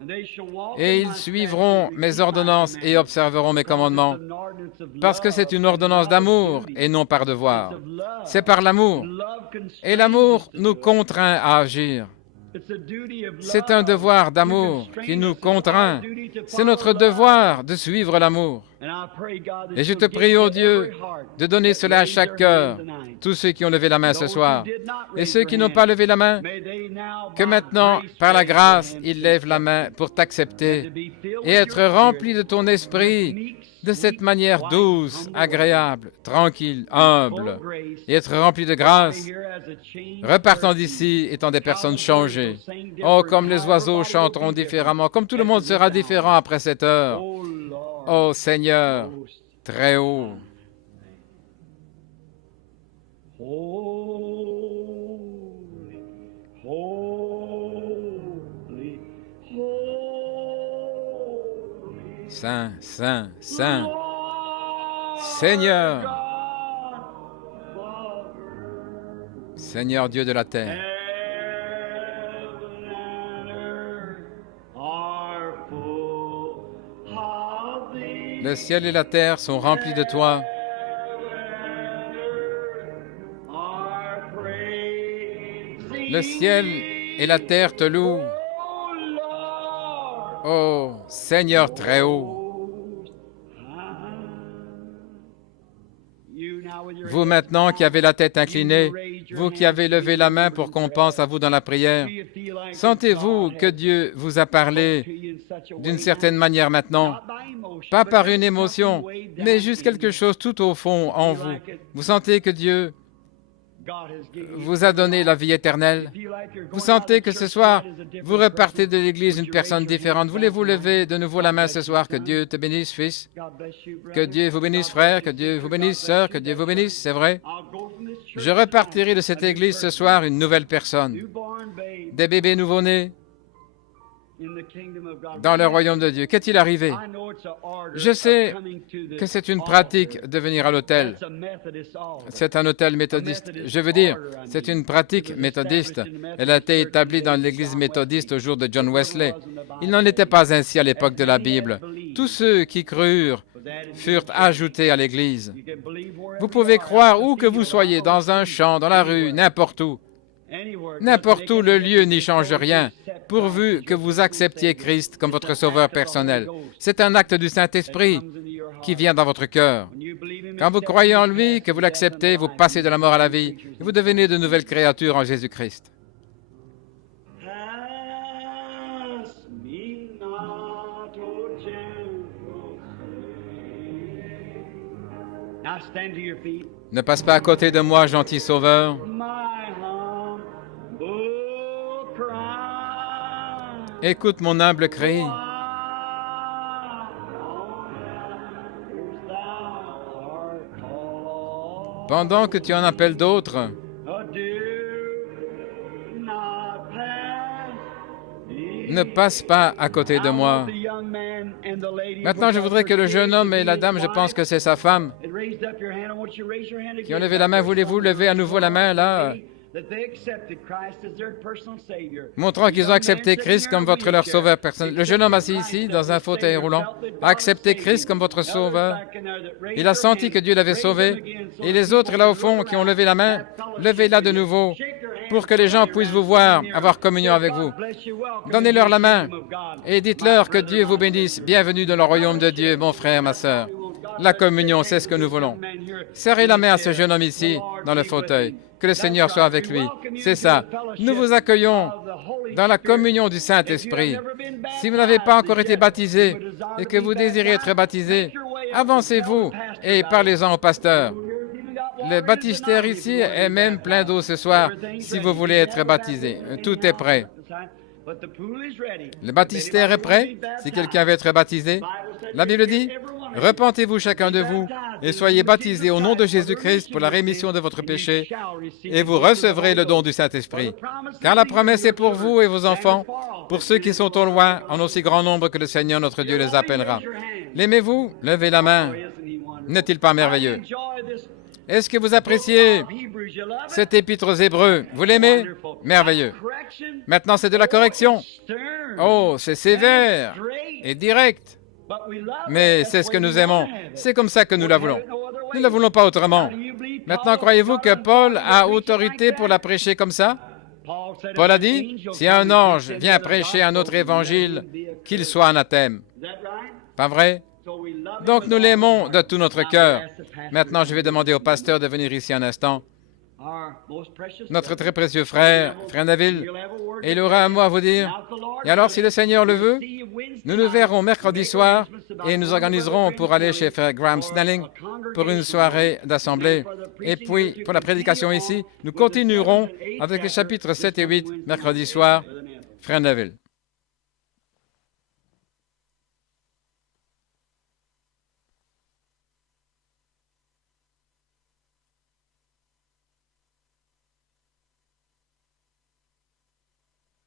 and they shall walk et in ils my suivront statutes, mes keep my ordonnances et commandments, observeront mes because commandements, it's an ordinance of parce que c'est love une and ordonnance not of d'amour duty. et non par It's devoir. of love. C'est par l'amour, Love constrains et l'amour us to nous do it. contraint à agir. It's a duty of C'est un love devoir to d'amour constrain qui nous us. It's contraint. our duty to C'est follow notre love. devoir de suivre l'amour. And I pray, God, that Et je you'll te give prie, ô to Dieu, every heart de donner that cela à raised chaque their cœur, hand tonight. tous ceux qui ont levé la main ce Those who soir. did not Et raise ceux their qui n'ont hand, pas levé la main, may they now, que by maintenant, grace, par la raise their grâce, hands ils to lèvent la accept main it. pour And to t'accepter be filled et with être your remplis spirit, de ton esprit, meek, de cette sweet, manière quiet, douce, humble, agréable, tranquille, full humble, of grace. et être remplis de Stay grâce, here as a changed repartant person. d'ici étant des personnes How the birds changées. will sing Oh, different, comme les how oiseaux everybody will chanteront be different différemment, comme tout le after monde this sera hour. différent après cette heure. Oh Lord, Ô Seigneur, très haut. Holy, holy, holy. Saint, Saint, Saint, Lord Seigneur, God of earth. Seigneur Dieu de la terre. Heaven and earth are full of thee. Le ciel et la terre sont remplis de toi. Are praising Le ciel et la terre te louent. Oh Lord. Ô Seigneur très haut. Vous maintenant qui avez la tête inclinée, vous qui avez levé la main pour qu'on pense à vous dans la prière, sentez-vous que Dieu vous a parlé d'une certaine manière maintenant, pas par une émotion, mais juste quelque chose tout au fond en vous. Vous sentez que Dieu vous a donné la vie éternelle. Vous sentez que ce soir, vous repartez de l'Église une personne différente. Voulez-vous lever de nouveau la main ce soir? Que Dieu te bénisse, fils. Que Dieu vous bénisse, frère. Que Dieu vous bénisse, sœur. Que Dieu vous bénisse, c'est vrai. Je repartirai de cette Église ce soir une nouvelle personne. Des bébés nouveau-nés dans le royaume de Dieu. Qu'est-il arrivé? Je sais que c'est une pratique de venir à l'hôtel. C'est un hôtel méthodiste. Je veux dire, c'est une pratique méthodiste. Elle a été établie dans l'Église méthodiste au jour de John Wesley. Il n'en était pas ainsi à l'époque de la Bible. Tous ceux qui crurent furent ajoutés à l'Église. Vous pouvez croire où que vous soyez, dans un champ, dans la rue, n'importe où. N'importe où, le lieu n'y change rien, pourvu que vous acceptiez Christ comme votre sauveur personnel. C'est un acte du Saint-Esprit qui vient dans votre cœur. Quand vous croyez en lui, que vous l'acceptez, vous passez de la mort à la vie, et vous devenez de nouvelles créatures en Jésus-Christ. Pass me not, O gentle Savior. Now stand to your feet. Ne passe pas à côté de moi, gentil sauveur. My humble cry. Écoute mon humble cri. Why thou art called. Pendant que tu en appelles d'autres, Do not pass me. ne passe pas à côté de moi. Maintenant, je voudrais que le jeune homme et la dame, je pense que c'est sa femme, qui ont levé la main. Voulez-vous lever à nouveau la main, là, montrant qu'ils ont accepté Christ comme leur sauveur personnel. Le jeune homme assis ici, dans un fauteuil roulant, a accepté Christ comme votre sauveur. Il a senti que Dieu l'avait sauvé. Et les autres, là au fond, qui ont levé la main, levez-la de nouveau, pour que les gens puissent vous voir, avoir communion avec vous. Donnez-leur la main et dites-leur que Dieu vous bénisse. Bienvenue dans le royaume de Dieu, mon frère, ma sœur. La communion, c'est ce que nous voulons. Serrez la main à ce jeune homme ici, dans le fauteuil. Que le Seigneur soit avec lui. C'est ça. Nous vous accueillons dans la communion du Saint-Esprit. Si vous n'avez pas encore été baptisé et que vous désirez être baptisé, avancez-vous et parlez-en au pasteur. Le baptistère ici est même plein d'eau ce soir, si vous voulez être baptisé. Tout est prêt. Le baptistère est prêt, si quelqu'un veut être baptisé. La Bible dit, « Repentez-vous chacun de vous et soyez baptisés au nom de Jésus-Christ pour la rémission de votre péché, et vous recevrez le don du Saint-Esprit. Car la promesse est pour vous et vos enfants, pour ceux qui sont au loin, en aussi grand nombre que le Seigneur notre Dieu les appellera. » L'aimez-vous? Levez la main. N'est-il pas merveilleux? Est-ce que vous appréciez cet épître aux Hébreux? Vous l'aimez? Merveilleux. Maintenant, c'est de la correction. Oh, c'est sévère et direct. Mais c'est ce que nous aimons. C'est comme ça que nous la voulons. Nous ne la voulons pas autrement. Maintenant, croyez-vous que Paul a autorité pour la prêcher comme ça? Paul a dit, si un ange vient prêcher un autre évangile, qu'il soit anathème. Pas vrai? Donc nous l'aimons de tout notre cœur. Maintenant, je vais demander au pasteur de venir ici un instant. Notre très précieux frère, frère Neville, et il aura un mot à vous dire. Et alors, si le Seigneur le veut, nous nous verrons mercredi soir et nous organiserons pour aller chez frère Graham Snelling pour une soirée d'assemblée. Et puis, pour la prédication ici, nous continuerons avec les chapitres 7 et 8 mercredi soir. Frère Neville.